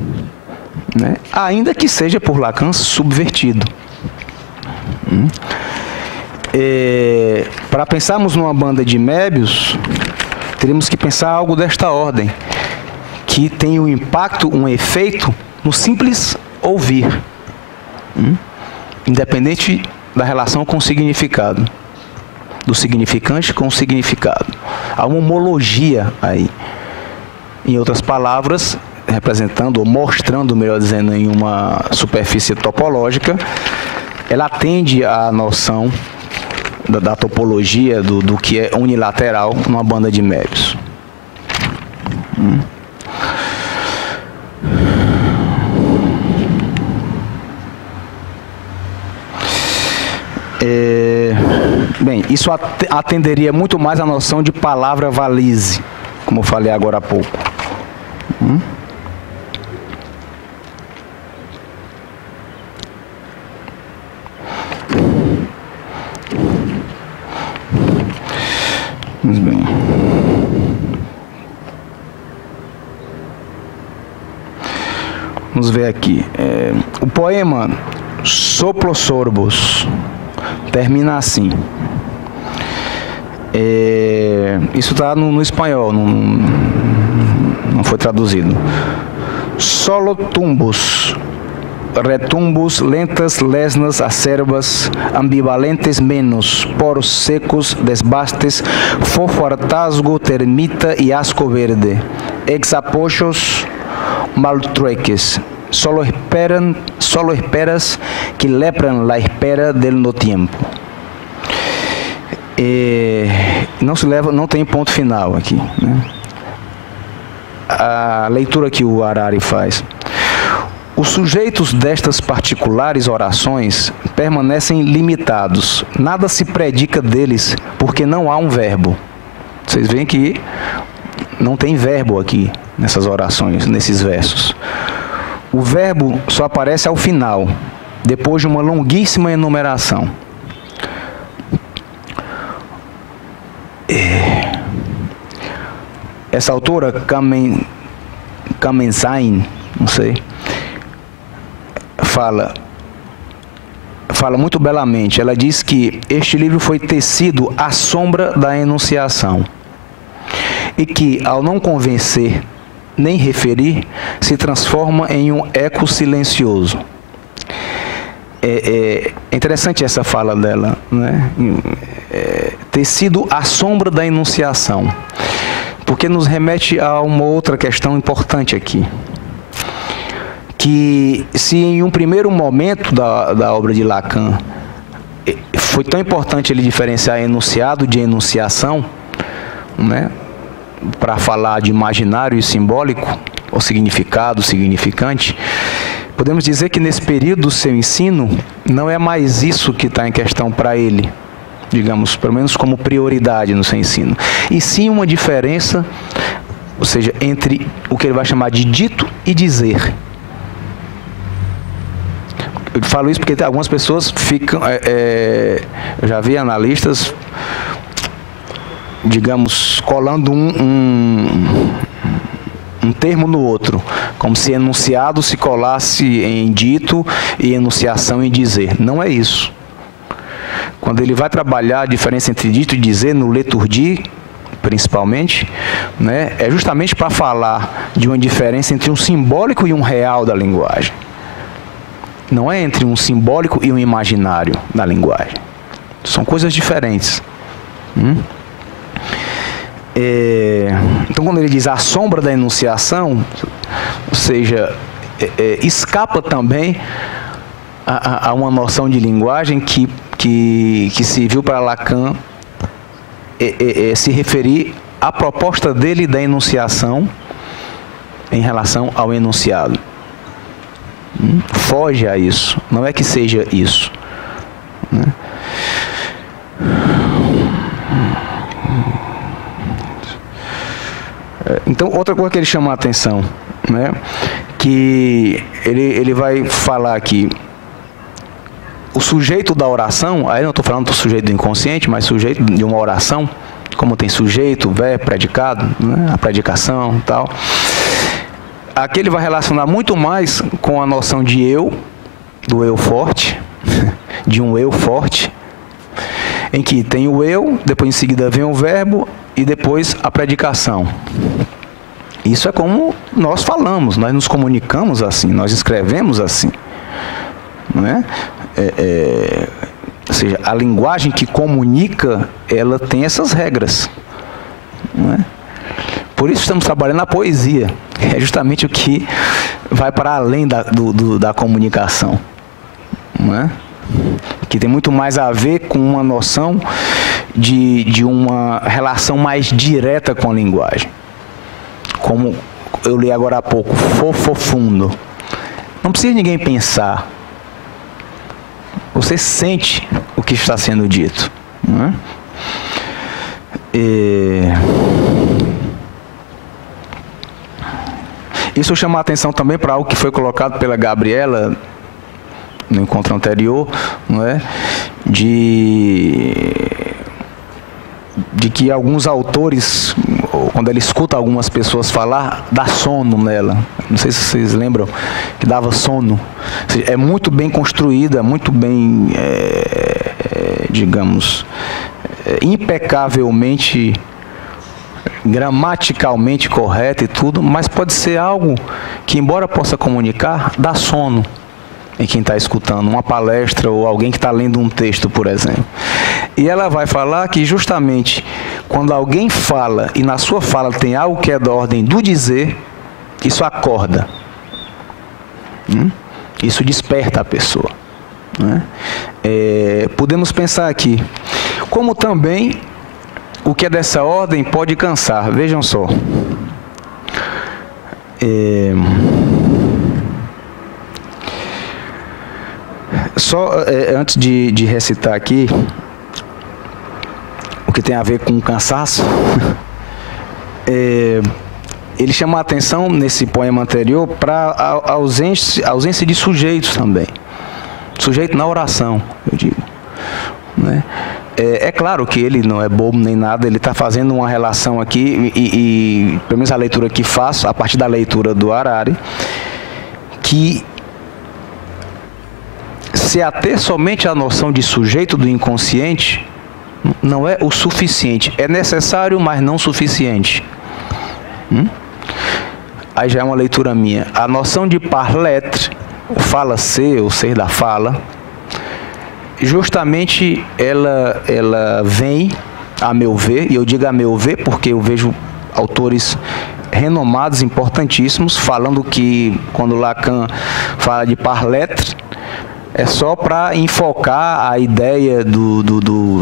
né? Ainda que seja por Lacan subvertido. Para pensarmos numa banda de Mébius, teríamos que pensar algo desta ordem, que tem um impacto, um efeito no simples ouvir, independente da relação com o significado, do significante com o significado. Há uma homologia aí. Em outras palavras, representando ou mostrando, melhor dizendo, em uma superfície topológica, ela atende à noção da topologia do que é unilateral numa banda de Mébius. Bem, isso atenderia muito mais à noção de palavra valise, como eu falei agora há pouco. Mas bem. Vamos ver aqui. O poema Soplosorbos termina assim. Isso está no espanhol, não foi traduzido. Solo tumbos, retumbos, lentas, lesnas, acerbas, ambivalentes menos, poros secos, desbastes, fofo hartazgo, termita y asco verde, exapochos, maltrueques, solo esperas que lepran la espera del no tiempo. Não tem ponto final aqui, né? A leitura que o Harari faz. Os sujeitos destas particulares orações permanecem limitados. Nada se predica deles, porque não há um verbo. Vocês veem que não tem verbo aqui nessas orações, nesses versos. O verbo só aparece ao final, depois de uma longuíssima enumeração. Essa autora, Kamensain, não sei, fala muito belamente. Ela diz que este livro foi tecido à sombra da enunciação e que, ao não convencer nem referir, se transforma em um eco silencioso. É interessante essa fala dela, né? Tecido à sombra da enunciação, porque nos remete a uma outra questão importante aqui, que se em um primeiro momento da obra de Lacan foi tão importante ele diferenciar enunciado de enunciação, né, para falar de imaginário e simbólico, ou significado, significante, podemos dizer que nesse período do seu ensino não é mais isso que está em questão para ele, digamos, pelo menos como prioridade no seu ensino, e sim uma diferença, ou seja, entre o que ele vai chamar de dito e dizer. Eu falo isso porque algumas pessoas ficam, eu já vi analistas, digamos, colando um termo no outro, como se enunciado se colasse em dito e enunciação em dizer. Não é isso. Quando ele vai trabalhar a diferença entre dito e dizer no Leturgie, principalmente, né, é justamente para falar de uma diferença entre um simbólico e um real da linguagem. Não é entre um simbólico e um imaginário da linguagem. São coisas diferentes. Então, quando ele diz a sombra da enunciação, ou seja, escapa também a uma noção de linguagem que serviu para Lacan se referir à proposta dele da enunciação em relação ao enunciado. Foge a isso, não é que seja isso, né? Então, outra coisa que ele chama a atenção, né, que ele vai falar aqui, o sujeito da oração, aí não estou falando do sujeito do inconsciente, mas sujeito de uma oração, como tem sujeito, verbo, predicado, né, a predicação e tal. Aqui ele vai relacionar muito mais com a noção de eu, do eu forte, de um eu forte, em que tem o eu, depois em seguida vem o verbo e depois a predicação. Isso é como nós falamos, nós nos comunicamos assim, nós escrevemos assim, não é? Ou seja, a linguagem que comunica, ela tem essas regras, não é? Por isso estamos trabalhando na poesia, é justamente o que vai para além da comunicação, não é? Que tem muito mais a ver com uma noção de uma relação mais direta com a linguagem. Como eu li agora há pouco, fofofundo. Não precisa ninguém pensar. Você sente o que está sendo dito, não é? Isso chama a atenção também para algo que foi colocado pela Gabriela no encontro anterior, não é? De que alguns autores, quando ele escuta algumas pessoas falar, dá sono nela. Não sei se vocês lembram que dava sono. É muito bem construída, muito bem, digamos, impecavelmente, gramaticalmente correta e tudo, mas pode ser algo que, embora possa comunicar, dá sono em quem está escutando uma palestra ou alguém que está lendo um texto, por exemplo. E ela vai falar que justamente quando alguém fala e na sua fala tem algo que é da ordem do dizer, isso acorda. Isso desperta a pessoa, né? Podemos pensar aqui, como também o que é dessa ordem pode cansar. Vejam só. Antes de recitar aqui o que tem a ver com cansaço, ele chama a atenção nesse poema anterior para a ausência de sujeitos também. Sujeito na oração, eu digo, né? É claro que ele não é bobo nem nada, ele está fazendo uma relação aqui, e pelo menos a leitura que faço, a partir da leitura do Harari, que se ater somente à noção de sujeito do inconsciente não é o suficiente. É necessário, mas não suficiente. Aí já é uma leitura minha. A noção de par lettre, o fala ser, o ser da fala, justamente ela vem, a meu ver, e eu digo a meu ver porque eu vejo autores renomados, importantíssimos, falando que quando Lacan fala de par lettre, é só para enfocar a ideia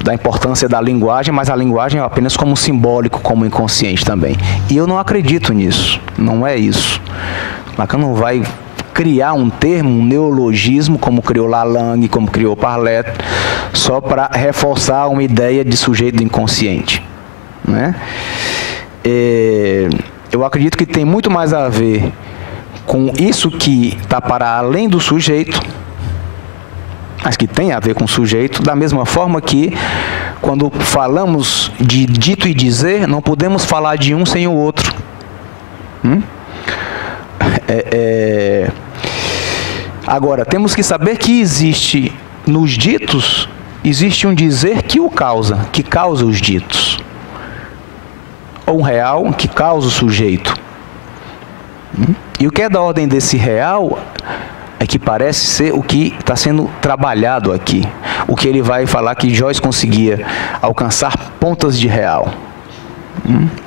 da importância da linguagem, mas a linguagem é apenas como simbólico, como inconsciente também. E eu não acredito nisso, não é isso. Lacan não vai criar um termo, um neologismo, como criou Lalande, como criou Parlet, só para reforçar uma ideia de sujeito do inconsciente, né? Eu acredito que tem muito mais a ver com isso que está para além do sujeito, mas que tem a ver com o sujeito, da mesma forma que, quando falamos de dito e dizer, não podemos falar de um sem o outro. Agora, temos que saber que existe, nos ditos, existe um dizer que o causa, que causa os ditos. ou um real que causa o sujeito. E o que é da ordem desse real é que parece ser o que está sendo trabalhado aqui. O que ele vai falar que Joyce conseguia alcançar pontas de real.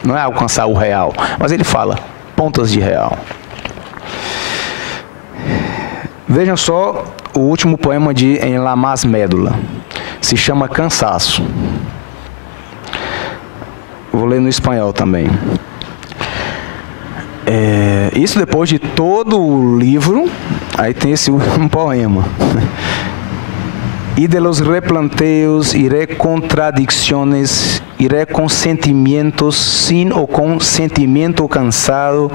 Não é alcançar o real, mas ele fala pontas de real. Vejam só o último poema de Em La Mas Médula. Se chama Cansaço. Vou ler no espanhol também. Isso depois de todo o livro, aí tem esse último poema. Y de los replanteos y recontradicciones y reconsentimientos sin o con sentimiento cansado,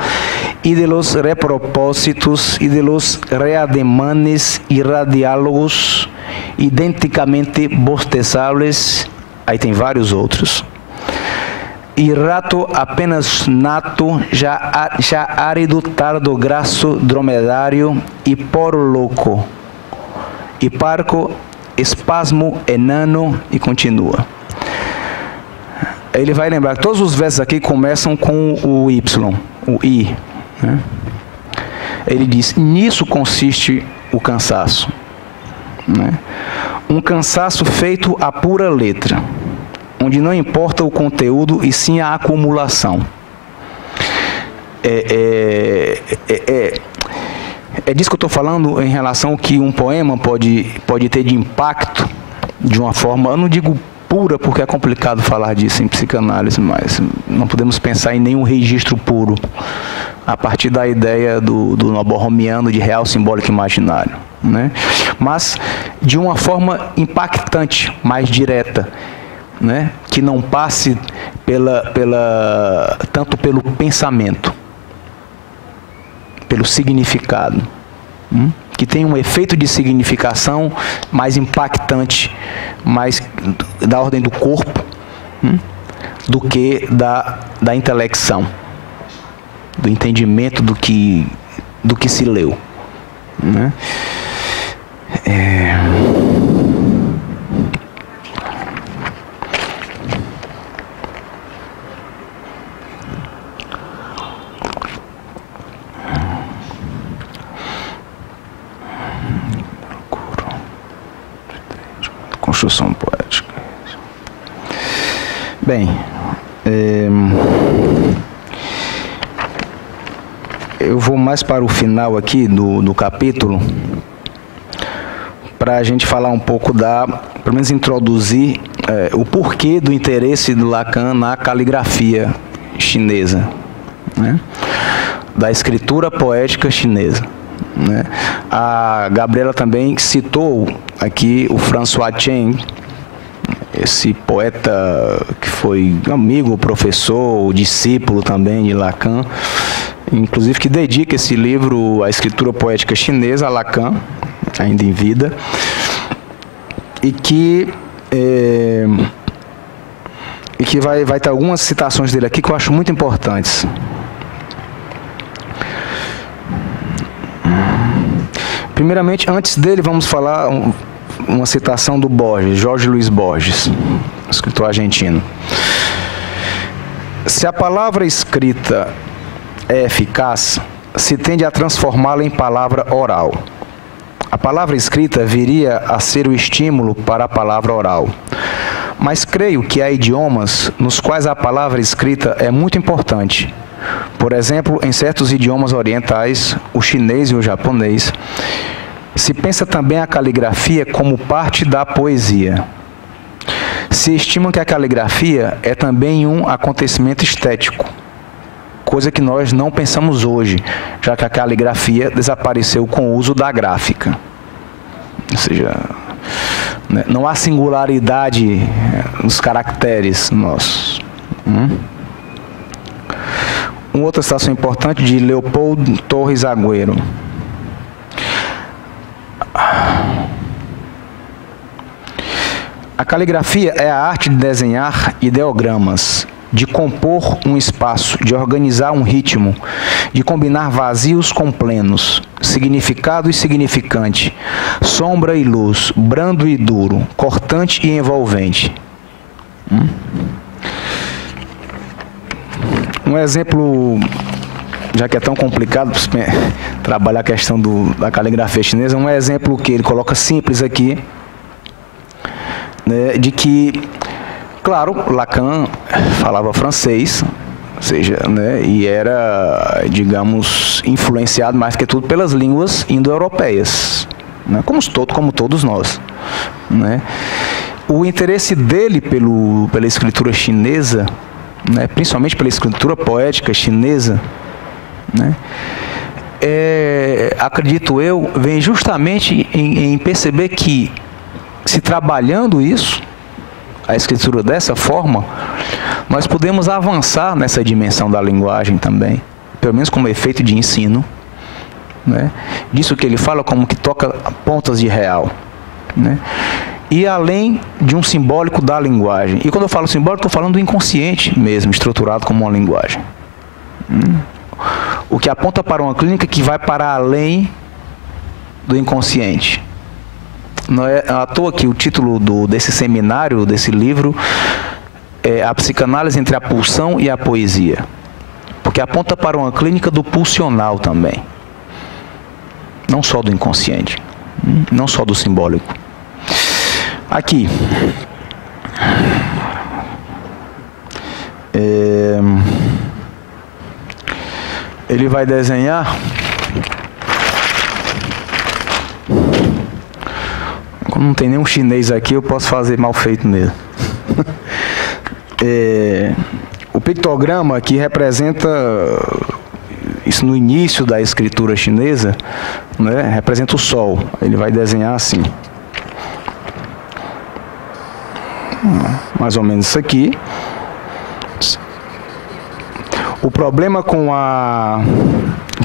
y de los repropósitos y de los reademanes y radiálogos identicamente bostezables, aí tem vários outros. Y rato apenas nato, já árido tardo grasso dromedário y poro louco, y parco espasmo enano, e continua. Ele vai lembrar que todos os versos aqui começam com o Y, o I. Né? Ele diz, nisso consiste o cansaço. Né? Um cansaço feito à pura letra, onde não importa o conteúdo e sim a acumulação. É disso que eu estou falando em relação ao que um poema pode ter de impacto de uma forma, eu não digo pura, porque é complicado falar disso em psicanálise, mas não podemos pensar em nenhum registro puro, a partir da ideia do noborromiano de real, simbólico e imaginário. Né? Mas de uma forma impactante, mais direta, né? Que não passe tanto pelo pensamento, pelo significado, que tem um efeito de significação mais impactante, mais da ordem do corpo, do que da intelecção, do entendimento do que se leu. Né? Construção poética. Bem, eu vou mais para o final aqui do capítulo, para a gente falar um pouco pelo menos introduzir o porquê do interesse do Lacan na caligrafia chinesa, né? Da escritura poética chinesa. Né? A Gabriela também citou aqui o François Chen, esse poeta que foi amigo, professor, discípulo também de Lacan, inclusive que dedica esse livro à escritura poética chinesa, a Lacan, ainda em vida, e que vai ter algumas citações dele aqui que eu acho muito importantes. Primeiramente, antes dele, vamos falar uma citação do Borges, Jorge Luiz Borges, escritor argentino. Se a palavra escrita é eficaz, se tende a transformá-la em palavra oral. A palavra escrita viria a ser o estímulo para a palavra oral. Mas creio que há idiomas nos quais a palavra escrita é muito importante. Por exemplo, em certos idiomas orientais, o chinês e o japonês, se pensa também a caligrafia como parte da poesia. Se estima que a caligrafia é também um acontecimento estético, coisa que nós não pensamos hoje, já que a caligrafia desapareceu com o uso da gráfica. Ou seja, não há singularidade nos caracteres nossos. Uma outra citação importante de Leopoldo Torres Agüero. A caligrafia é a arte de desenhar ideogramas, de compor um espaço, de organizar um ritmo, de combinar vazios com plenos, significado e significante, sombra e luz, brando e duro, cortante e envolvente. Um exemplo, já que é tão complicado trabalhar a questão da caligrafia chinesa, um exemplo que ele coloca simples aqui, né, de que, claro, Lacan falava francês, ou seja, né, e era, digamos, influenciado mais que tudo pelas línguas indo-europeias, né, como todos nós, né. O interesse dele pela escritura chinesa, né, principalmente pela escritura poética chinesa, né, acredito eu, vem justamente em perceber que, se trabalhando isso, a escritura dessa forma, nós podemos avançar nessa dimensão da linguagem também, pelo menos como efeito de ensino, né, disso que ele fala como que toca pontas de real, né, e além de um simbólico da linguagem. E quando eu falo simbólico, estou falando do inconsciente mesmo, estruturado como uma linguagem. O que aponta para uma clínica que vai para além do inconsciente. Não é à toa que o título desse seminário, desse livro, é A Psicanálise entre a Pulsão e a Poesia. Porque aponta para uma clínica do pulsional também. Não só do inconsciente. Não só do simbólico. Aqui. Ele vai desenhar. Como não tem nenhum chinês aqui, eu posso fazer mal feito mesmo. O pictograma aqui representa, isso no início da escritura chinesa, né, representa o sol. Ele vai desenhar assim. Mais ou menos isso aqui. O problema com a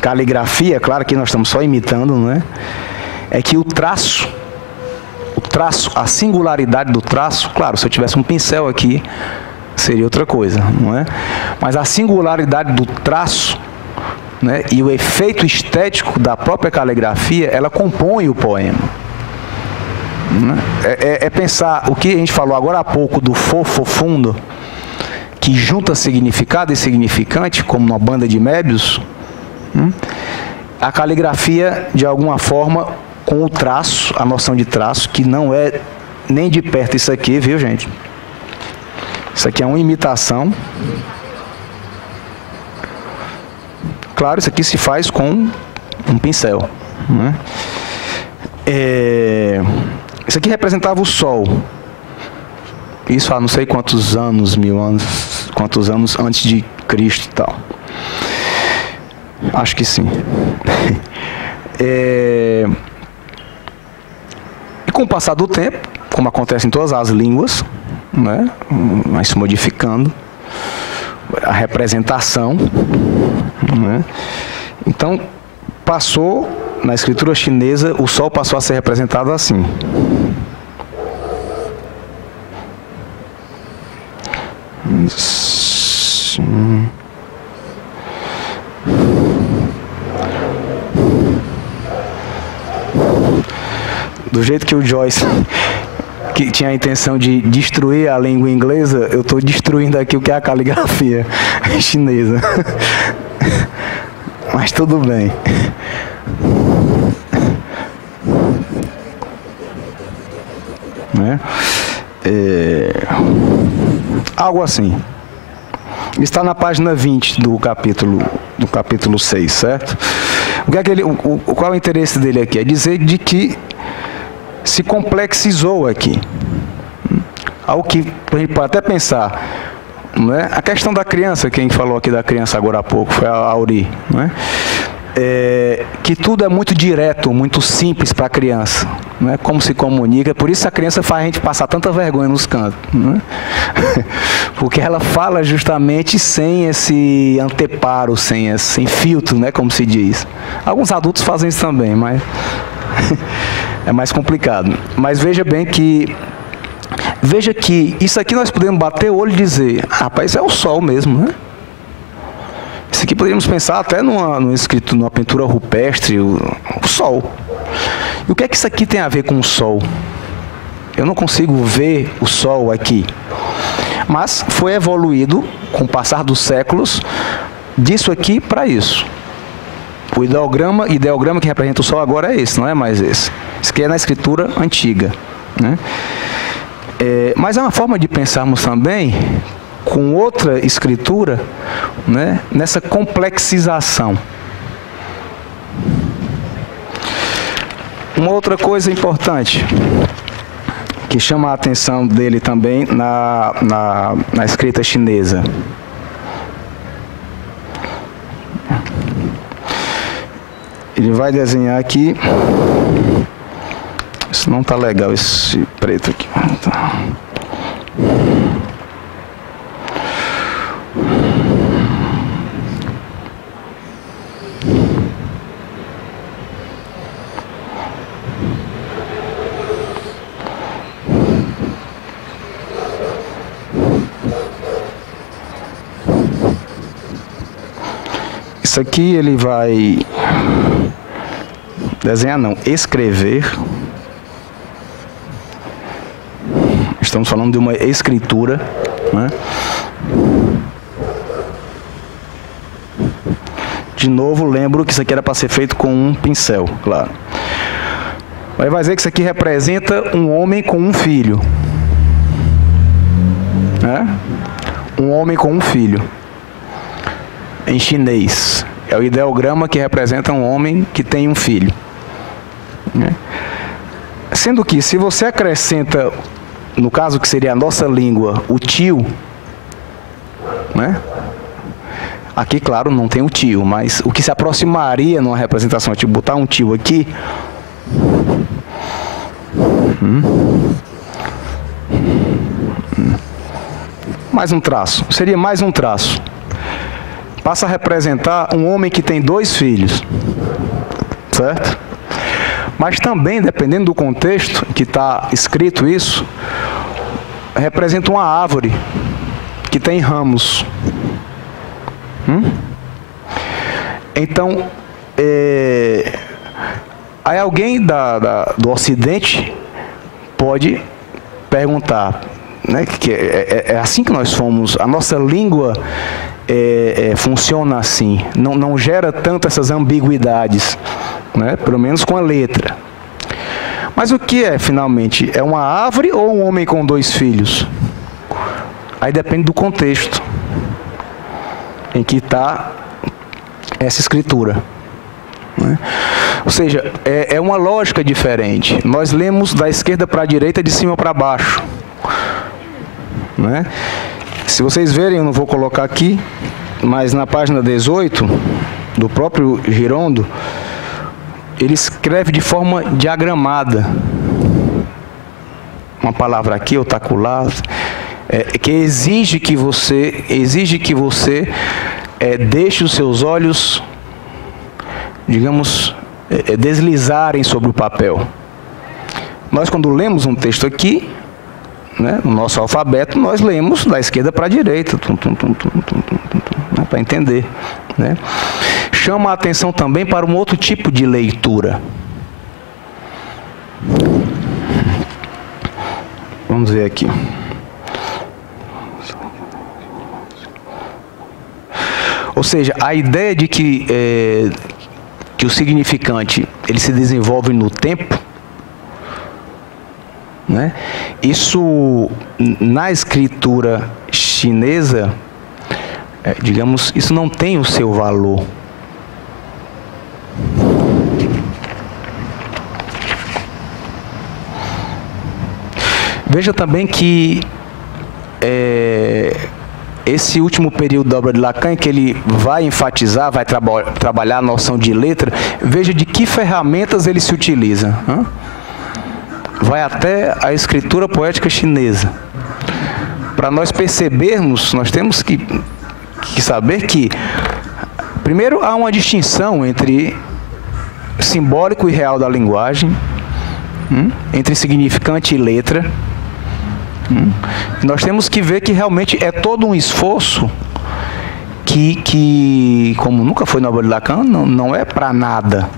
caligrafia, claro que nós estamos só imitando, né? É que o traço, a singularidade do traço, claro, se eu tivesse um pincel aqui, seria outra coisa, não é? Mas a singularidade do traço, né, e o efeito estético da própria caligrafia, ela compõe o poema. É pensar o que a gente falou agora há pouco do fofo fundo, que junta significado e significante, como uma banda de Mébius. A caligrafia, de alguma forma, com o traço, a noção de traço, que não é nem de perto isso aqui, viu, gente? Isso aqui é uma imitação. Claro, isso aqui se faz com um pincel, né? Isso aqui representava o Sol. Isso há não sei quantos anos, 1000 anos, quantos anos antes de Cristo e tal. Acho que sim. E com o passar do tempo, como acontece em todas as línguas, né, vai se modificando a representação, né? Então, na escritura chinesa, o sol passou a ser representado assim. Do jeito que o Joyce, que tinha a intenção de destruir a língua inglesa, eu estou destruindo aqui o que é a caligrafia chinesa. Mas tudo bem. Né? Algo assim. Está na página 20 do capítulo 6, certo? Qual é o interesse dele aqui? É dizer de que se complexizou aqui. Algo que a gente pode até pensar, não é? A questão da criança, quem falou aqui da criança agora há pouco, foi a Auri, não é? Que tudo é muito direto, muito simples para a criança, não é? Como se comunica, por isso a criança faz a gente passar tanta vergonha nos cantos, não é? Porque ela fala justamente sem esse anteparo, sem filtro, né, como se diz. Alguns adultos fazem isso também, mas é mais complicado. Mas veja que isso aqui nós podemos bater o olho e dizer, rapaz, é o sol mesmo, né? Isso aqui poderíamos pensar até numa pintura rupestre, o sol. E o que é que isso aqui tem a ver com o sol? Eu não consigo ver o sol aqui. Mas foi evoluído, com o passar dos séculos, disso aqui para isso. O ideograma que representa o Sol agora é esse, não é mais esse. Isso aqui é na escritura antiga, né? Mas é uma forma de pensarmos também com outra escritura, né, nessa complexização. Uma outra coisa importante que chama a atenção dele também na escrita chinesa. Ele vai desenhar aqui. Isso não está legal, esse preto aqui. Isso aqui ele vai desenhar, não, escrever. Estamos falando de uma escritura, né? De novo, lembro que isso aqui era para ser feito com um pincel, claro. Aí vai dizer que isso aqui representa um homem com um filho, né? Um homem com um filho. Em chinês, é o ideograma que representa um homem que tem um filho, né? Sendo que, se você acrescenta, no caso que seria a nossa língua, o tio, né? Aqui, claro, não tem o tio, mas o que se aproximaria numa representação, tipo botar um tio aqui, mais um traço, seria mais um traço. Passa a representar um homem que tem 2 filhos, certo? Mas também, dependendo do contexto que está escrito isso, representa uma árvore que tem ramos. Então, aí alguém do Ocidente pode perguntar, né, que é assim que nós fomos, a nossa língua funciona assim, não gera tanto essas ambiguidades, né? Pelo menos com a letra. Mas o que é, finalmente? É uma árvore ou um homem com 2 filhos? Aí depende do contexto em que está essa escritura, né? Ou seja, é uma lógica diferente. Nós lemos da esquerda para a direita, de cima para baixo, né? Se vocês verem, eu não vou colocar aqui, mas na página 18 do próprio Girondo, ele escreve de forma diagramada. Uma palavra aqui, outra acolá, que exige que você deixe os seus olhos, digamos, deslizarem sobre o papel. Nós, quando lemos um texto aqui, né, no nosso alfabeto, nós lemos da esquerda para a direita, né, para entender, né? Chama a atenção também para um outro tipo de leitura. Vamos ver aqui. Ou seja, a ideia de que o significante ele se desenvolve no tempo, né? Isso, na escritura chinesa, digamos, isso não tem o seu valor. Veja também que esse último período da obra de Lacan, que ele vai enfatizar, vai trabalhar a noção de letra, veja de que ferramentas ele se utiliza. Vai até a escritura poética chinesa. Para nós percebermos, nós temos que saber que, primeiro, há uma distinção entre simbólico e real da linguagem, entre significante e letra. Nós temos que ver que realmente é todo um esforço que como nunca foi na obra de Lacan, não é para nada.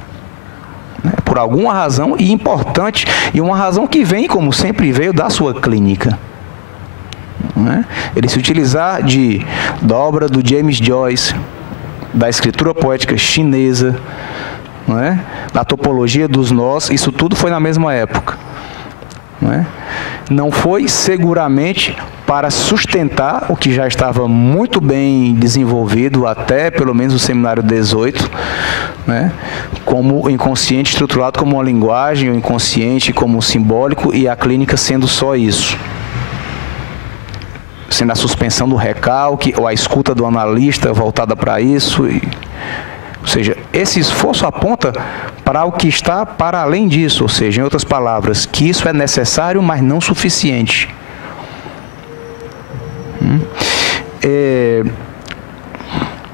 Por alguma razão e importante, e uma razão que vem, como sempre veio, da sua clínica. né? Ele se utilizar da obra do James Joyce, da escritura poética chinesa, não é? Da topologia dos nós, isso tudo foi na mesma época. Não é? Não foi seguramente para sustentar o que já estava muito bem desenvolvido até pelo menos o seminário 18, né? Como o inconsciente estruturado como uma linguagem, o inconsciente como simbólico e a clínica sendo só isso. Sendo a suspensão do recalque ou a escuta do analista voltada para isso. Ou seja, esse esforço aponta para o que está para além disso, ou seja, em outras palavras, que isso é necessário, mas não suficiente.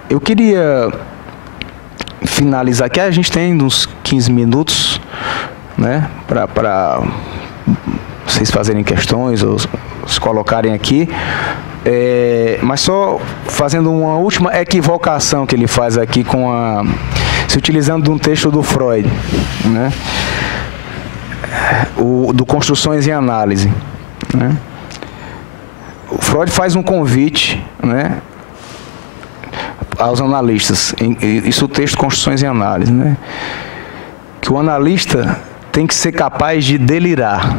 Eu queria finalizar aqui, a gente tem uns 15 minutos, né, para vocês fazerem questões ou se colocarem aqui. Mas só fazendo uma última equivocação que ele faz aqui se utilizando de um texto do Freud, né? Do Construções em Análise, né? O Freud faz um convite, né, aos analistas, isso é o texto Construções em Análise, né? Que o analista tem que ser capaz de delirar.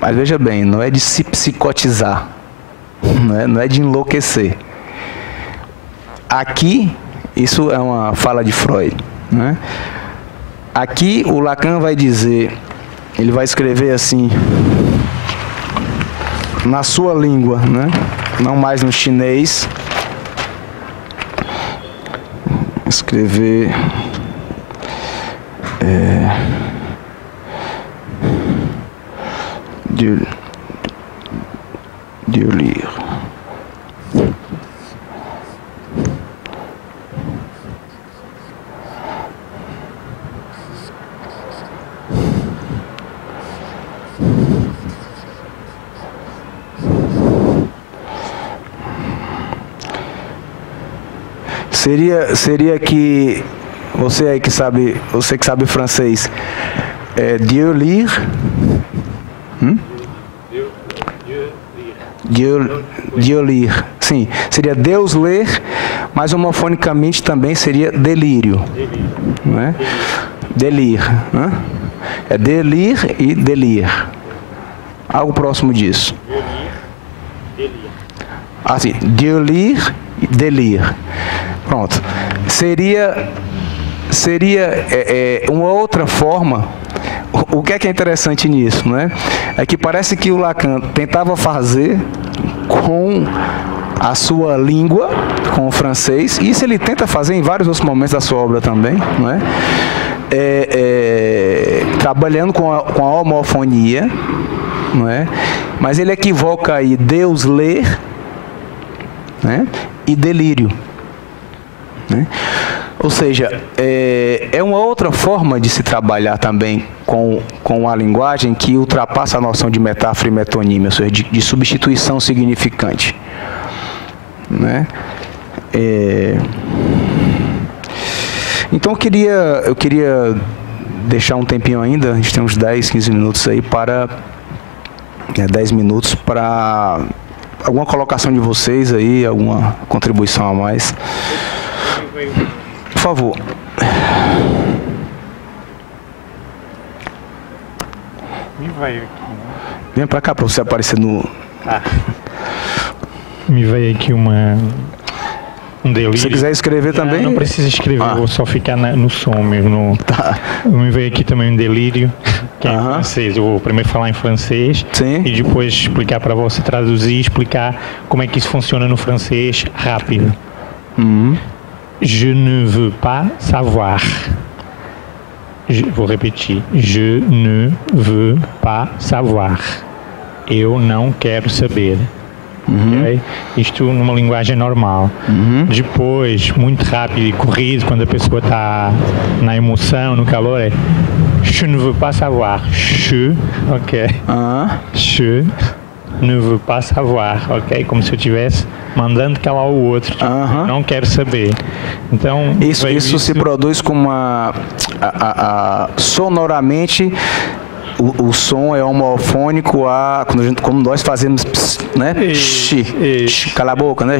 Mas veja bem, não é de se psicotizar, não é de enlouquecer. Aqui, isso é uma fala de Freud, né? Aqui o Lacan vai dizer, ele vai escrever assim, na sua língua, né? Não mais no chinês. Escrever... de ler. Seria que você aí que sabe, você que sabe francês, Dieu lire. Dieu lire. Sim, seria Deus ler, mas homofonicamente também seria delírio. Não é? Delir. Né? É delir e delir. Algo próximo disso. Assim, Dieu lire e delir. Pronto. Seria uma outra forma. O que é interessante nisso, né? É que parece que o Lacan tentava fazer com a sua língua, com o francês, e isso ele tenta fazer em vários outros momentos da sua obra também, não é? Trabalhando com a homofonia, não é? Mas ele equivoca aí Deus ler, né? E delírio, né? Ou seja, é uma outra forma de se trabalhar também com a linguagem que ultrapassa a noção de metáfora e metonímia, ou seja, de substituição significante. Né? Então eu queria deixar um tempinho ainda, a gente tem uns 10, 15 minutos aí para... 10 minutos para alguma colocação de vocês aí, alguma contribuição a mais. Por favor. Me vai aqui. Vem pra cá para você aparecer no... Me veio aqui um delírio. Se você quiser escrever também... Não precisa escrever, vou só ficar no som mesmo. Tá. Me veio aqui também um delírio, que é em francês. Eu vou primeiro falar em francês. Sim. E depois explicar para você, traduzir e explicar como é que isso funciona no francês rápido. Je ne veux pas savoir. Vou repetir. Je ne veux pas savoir. Eu não quero saber. Okay? Isto numa linguagem normal. Depois, muito rápido e corrido, quando a pessoa está na emoção, no calor, é je ne veux pas savoir. Je, ok. Je ne veux pas savoir, ok? Como se eu estivesse mandando calar o outro. Não quero saber. Então, isso se produz com sonoramente o som é homofônico a como nós fazemos, né? Cala a boca, né?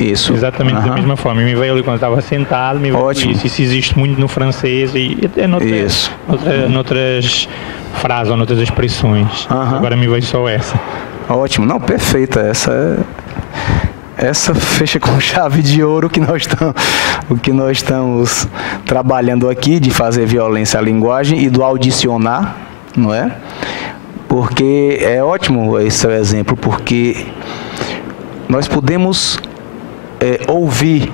Isso. Exatamente da mesma forma. Me veio ali quando estava sentado, me veio isso. Isso existe muito no francês e até noutras frases ou noutras expressões. Agora me veio só essa. Ótimo. Não, perfeita. Essa fecha com chave de ouro o que nós estamos trabalhando aqui, de fazer violência à linguagem e do audicionar, não é? Porque é ótimo esse seu exemplo, porque nós podemos ouvir,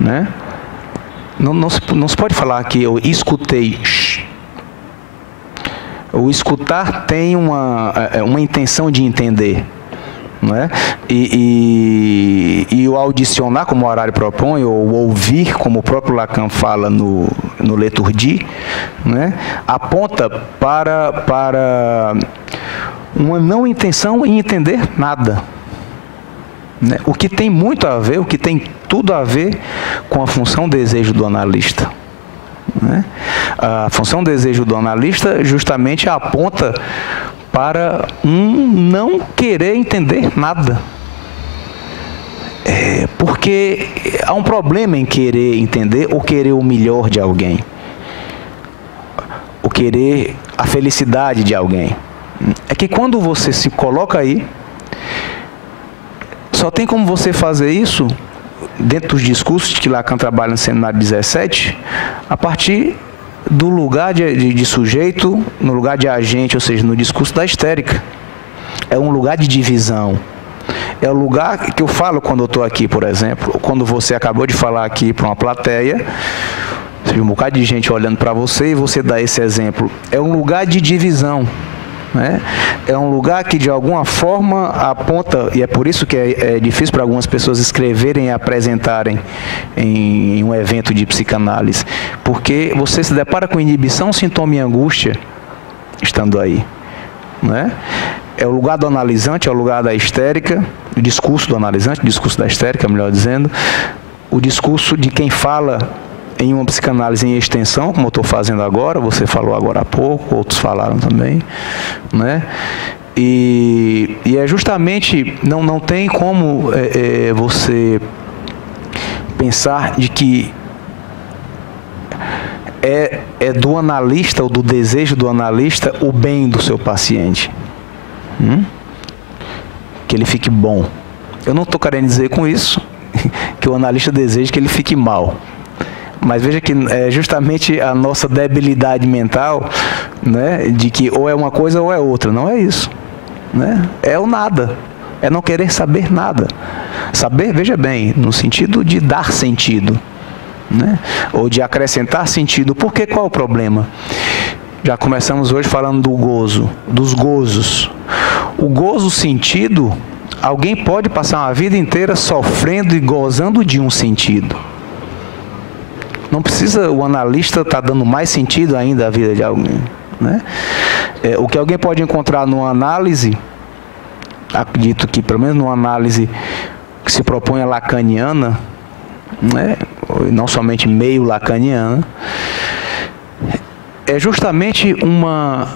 né? Não se pode falar que eu escutei. O escutar tem uma intenção de entender. Não é? E o audicionar, como o horário propõe, ou o ouvir, como o próprio Lacan fala no Leturgie, né? Aponta para uma não intenção em entender nada. Né? O que tem muito a ver, o que tem tudo a ver com a função desejo do analista. Né? A função desejo do analista justamente aponta para não querer entender nada. Porque há um problema em querer entender ou querer o melhor de alguém. Ou querer a felicidade de alguém. É que quando você se coloca aí, só tem como você fazer isso, dentro dos discursos que Lacan trabalha no Seminário 17, a partir do lugar de sujeito, no lugar de agente, ou seja, no discurso da histérica. É um lugar de divisão. É o lugar que eu falo quando eu estou aqui, por exemplo, quando você acabou de falar aqui para uma plateia, ou seja, um bocado de gente olhando para você e você dá esse exemplo. É um lugar de divisão. Né? É um lugar que de alguma forma aponta, e é por isso que é difícil para algumas pessoas escreverem e apresentarem em um evento de psicanálise, porque você se depara com inibição, sintoma e angústia estando aí. Né? É o lugar do analisante, é o lugar da histérica, o discurso do analisante, o discurso da histérica, melhor dizendo, o discurso de quem fala em uma psicanálise em extensão, como eu estou fazendo agora, você falou agora há pouco, outros falaram também, né? E é justamente, não tem como você pensar de que é do analista ou do desejo do analista o bem do seu paciente. Que ele fique bom. Eu não estou querendo dizer com isso que o analista deseja que ele fique mal. Mas veja que é justamente a nossa debilidade mental, né, de que ou é uma coisa ou é outra. Não é isso. Né? É o nada. É não querer saber nada. Saber, veja bem, no sentido de dar sentido. Né? Ou de acrescentar sentido. Porque qual é o problema? Já começamos hoje falando do gozo, dos gozos. O gozo sentido, alguém pode passar uma vida inteira sofrendo e gozando de um sentido. Não precisa o analista estar dando mais sentido ainda à vida de alguém. Né? O que alguém pode encontrar numa análise, acredito que pelo menos numa análise que se propõe a lacaniana, né? Não somente meio lacaniana, é justamente uma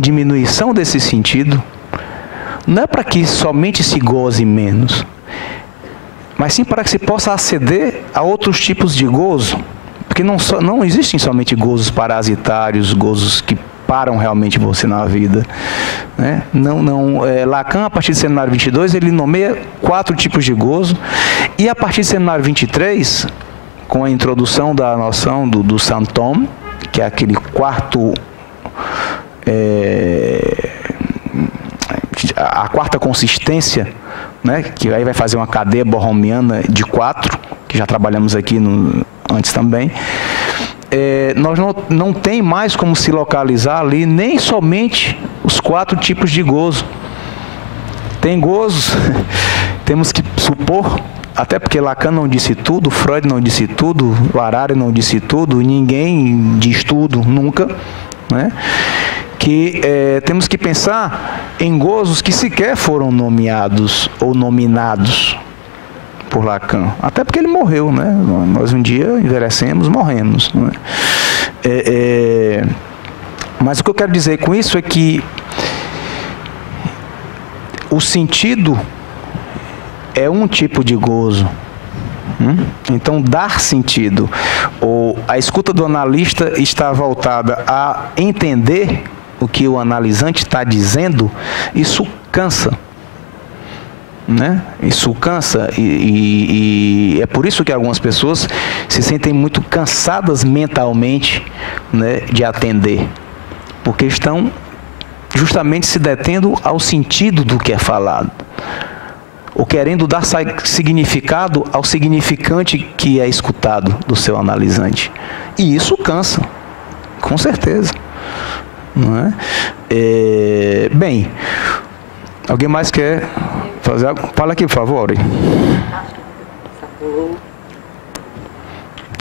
diminuição desse sentido. Não é para que somente se goze menos, mas sim para que se possa aceder a outros tipos de gozo. Porque não existem somente gozos parasitários, gozos que param realmente você na vida. Né? Lacan, a partir do Seminário 22, ele nomeia 4 tipos de gozo. E a partir do Seminário 23, com a introdução da noção do symptôme, que é aquele quarto... a quarta consistência, né? Que aí vai fazer uma cadeia borromiana de 4, que já trabalhamos aqui antes também. Nós não tem mais como se localizar ali nem somente os 4 tipos de gozo. Tem gozos, temos que supor, até porque Lacan não disse tudo, Freud não disse tudo, o Harari não disse tudo, ninguém diz tudo, nunca, né? Que temos que pensar em gozos que sequer foram nomeados ou nominados por Lacan. Até porque ele morreu, né? Nós um dia envelhecemos, morremos. Né? Mas o que eu quero dizer com isso é que o sentido é um tipo de gozo. Então, dar sentido, ou a escuta do analista está voltada a entender o que o analisante está dizendo, isso cansa. Né? Isso cansa e é por isso que algumas pessoas se sentem muito cansadas mentalmente, né, de atender, porque estão justamente se detendo ao sentido do que é falado, ou querendo dar significado ao significante que é escutado do seu analisante. E isso cansa, com certeza. Não é? Bem, alguém mais quer fazer algo? Fala aqui, por favor.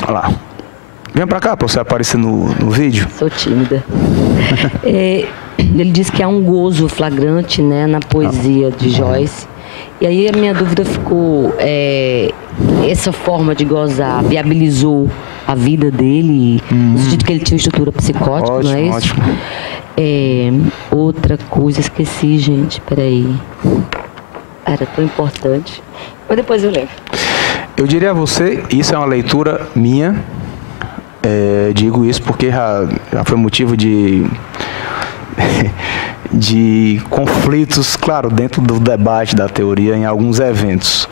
Olha lá. Vem pra cá para você aparecer no vídeo. Sou tímida. Ele diz que há um gozo flagrante, né, na poesia de Joyce. E aí a minha dúvida ficou, essa forma de gozar viabilizou a vida dele, no sentido que ele tinha estrutura psicótica, ótimo, não é isso? Ótimo. Outra coisa, esqueci, gente, peraí. Era tão importante. Mas depois eu lembro. Eu diria a você, isso é uma leitura minha, digo isso porque já foi motivo de conflitos, claro, dentro do debate da teoria em alguns eventos.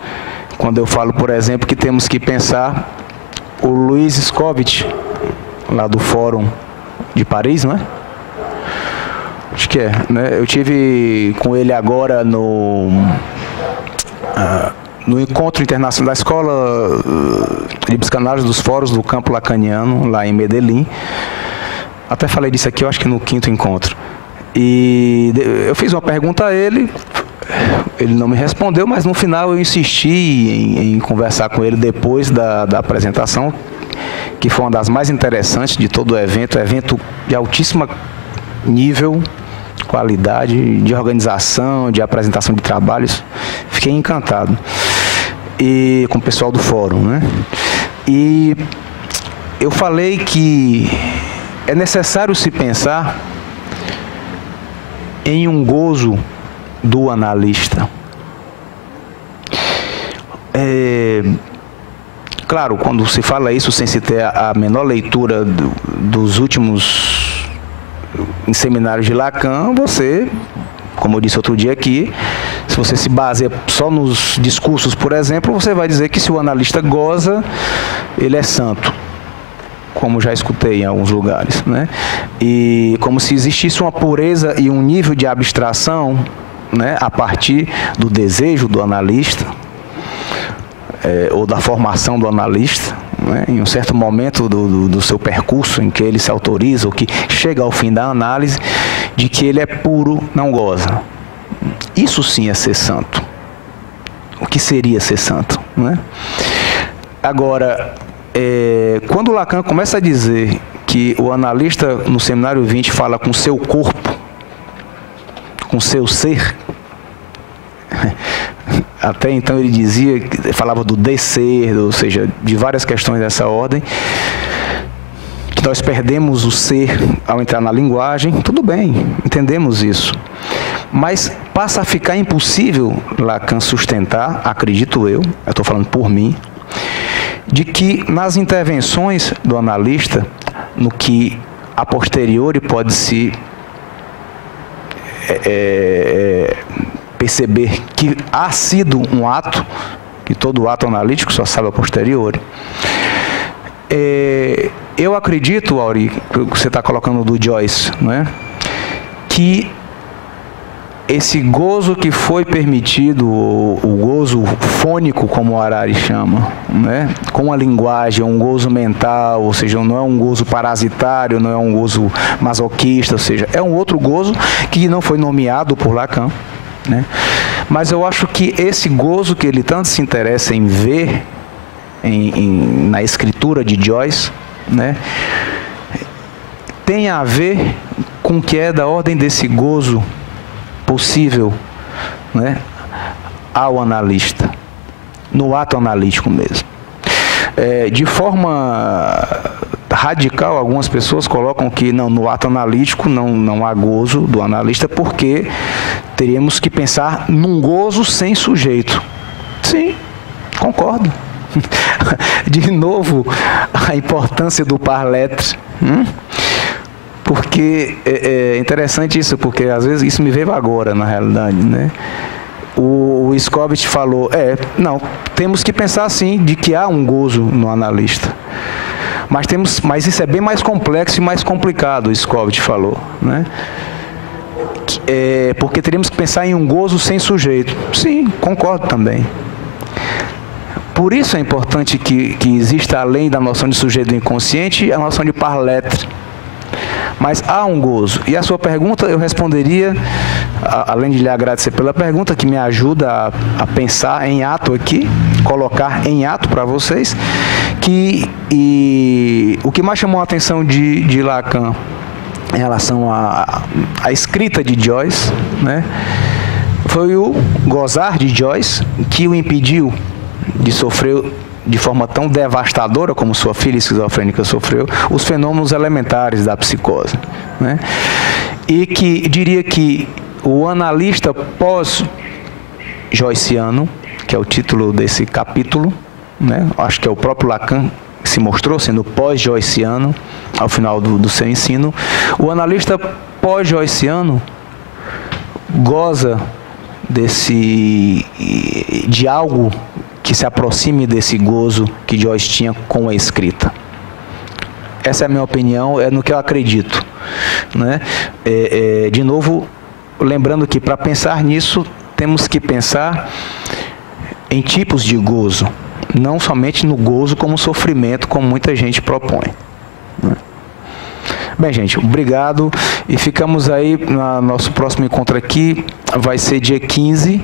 Quando eu falo, por exemplo, que temos que pensar o Luiz Scovitch, lá do Fórum de Paris, não é? Acho que é, né? Eu tive com ele agora no encontro internacional da Escola de Psicanálise dos Fóruns do Campo Lacaniano, lá em Medellín. Até falei disso aqui, eu acho que no 5º encontro. E eu fiz uma pergunta a ele, ele não me respondeu, mas no final eu insisti em conversar com ele depois da apresentação, que foi uma das mais interessantes de todo o evento de altíssima nível, qualidade, de organização, de apresentação de trabalhos. Fiquei encantado. E com o pessoal do fórum, né? E eu falei que é necessário se pensar em um gozo do analista. Claro, quando se fala isso sem se ter a menor leitura dos últimos seminários de Lacan, você, como eu disse outro dia aqui, se você se baseia só nos discursos, por exemplo, você vai dizer que se o analista goza, ele é santo, como já escutei em alguns lugares, né? E como se existisse uma pureza e um nível de abstração, né, a partir do desejo do analista, ou da formação do analista, né, em um certo momento do seu percurso em que ele se autoriza, ou que chega ao fim da análise, de que ele é puro, não goza. Isso sim é ser santo. O que seria ser santo, né? Agora, quando Lacan começa a dizer que o analista no seminário 20 fala com seu corpo, com seu ser, até então ele dizia, falava do descer, ou seja, de várias questões dessa ordem, que nós perdemos o ser ao entrar na linguagem. Tudo bem, entendemos isso. Mas passa a ficar impossível Lacan sustentar, acredito eu estou falando por mim, de que nas intervenções do analista, no que a posteriori pode se perceber que há sido um ato, que todo ato analítico só sabe a posteriori. Eu acredito, Auri, que você está colocando do Joyce, não é? Que esse gozo que foi permitido, o gozo fônico, como o Harari chama, né? Com a linguagem, um gozo mental, ou seja, não é um gozo parasitário, não é um gozo masoquista, ou seja, é um outro gozo que não foi nomeado por Lacan, né? Mas eu acho que esse gozo que ele tanto se interessa em ver na escritura de Joyce, né, tem a ver com o que é da ordem desse gozo possível, né, ao analista, no ato analítico mesmo. De forma radical, algumas pessoas colocam que não, no ato analítico não há gozo do analista, porque teríamos que pensar num gozo sem sujeito. Sim, concordo. De novo, a importância do par lettre. Porque é interessante isso, porque às vezes isso me veio agora, na realidade, né? O Scovitch falou, não, temos que pensar assim, de que há um gozo no analista. Mas isso é bem mais complexo e mais complicado, o Scovitch falou, né? Porque teríamos que pensar em um gozo sem sujeito. Sim, concordo também. Por isso é importante que exista, além da noção de sujeito do inconsciente, a noção de par lettre. Mas há um gozo. E a sua pergunta, eu responderia, além de lhe agradecer pela pergunta, que me ajuda a pensar em ato aqui, colocar em ato para vocês, o que mais chamou a atenção de Lacan em relação à escrita de Joyce, né, foi o gozar de Joyce, que o impediu de sofrer de forma tão devastadora como sua filha esquizofrênica sofreu, os fenômenos elementares da psicose, né? E que diria que o analista pós-joyciano, que é o título desse capítulo, né? Acho que é o próprio Lacan que se mostrou sendo pós-joyciano ao final do seu ensino, o analista pós-joyciano goza de algo que se aproxime desse gozo que Joyce tinha com a escrita. Essa é a minha opinião, é no que eu acredito, né? De novo, lembrando que para pensar nisso, temos que pensar em tipos de gozo, não somente no gozo como sofrimento, como muita gente propõe, né? Bem, gente, obrigado e ficamos aí no nosso próximo encontro aqui, vai ser dia 15,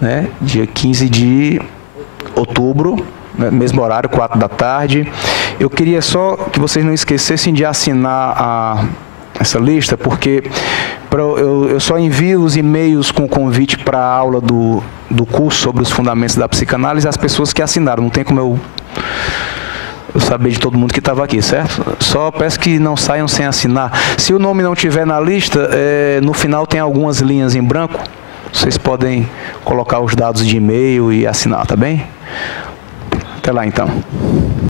né? Dia 15 de outubro, né? Mesmo horário, 4 da tarde. Eu queria só que vocês não esquecessem de assinar essa lista, porque eu só envio os e-mails com o convite para a aula do curso sobre os fundamentos da psicanálise às pessoas que assinaram. Não tem como eu saber de todo mundo que estava aqui, certo? Só peço que não saiam sem assinar. Se o nome não estiver na lista, no final tem algumas linhas em branco. Vocês podem colocar os dados de e-mail e assinar, tá bem? Até lá, então.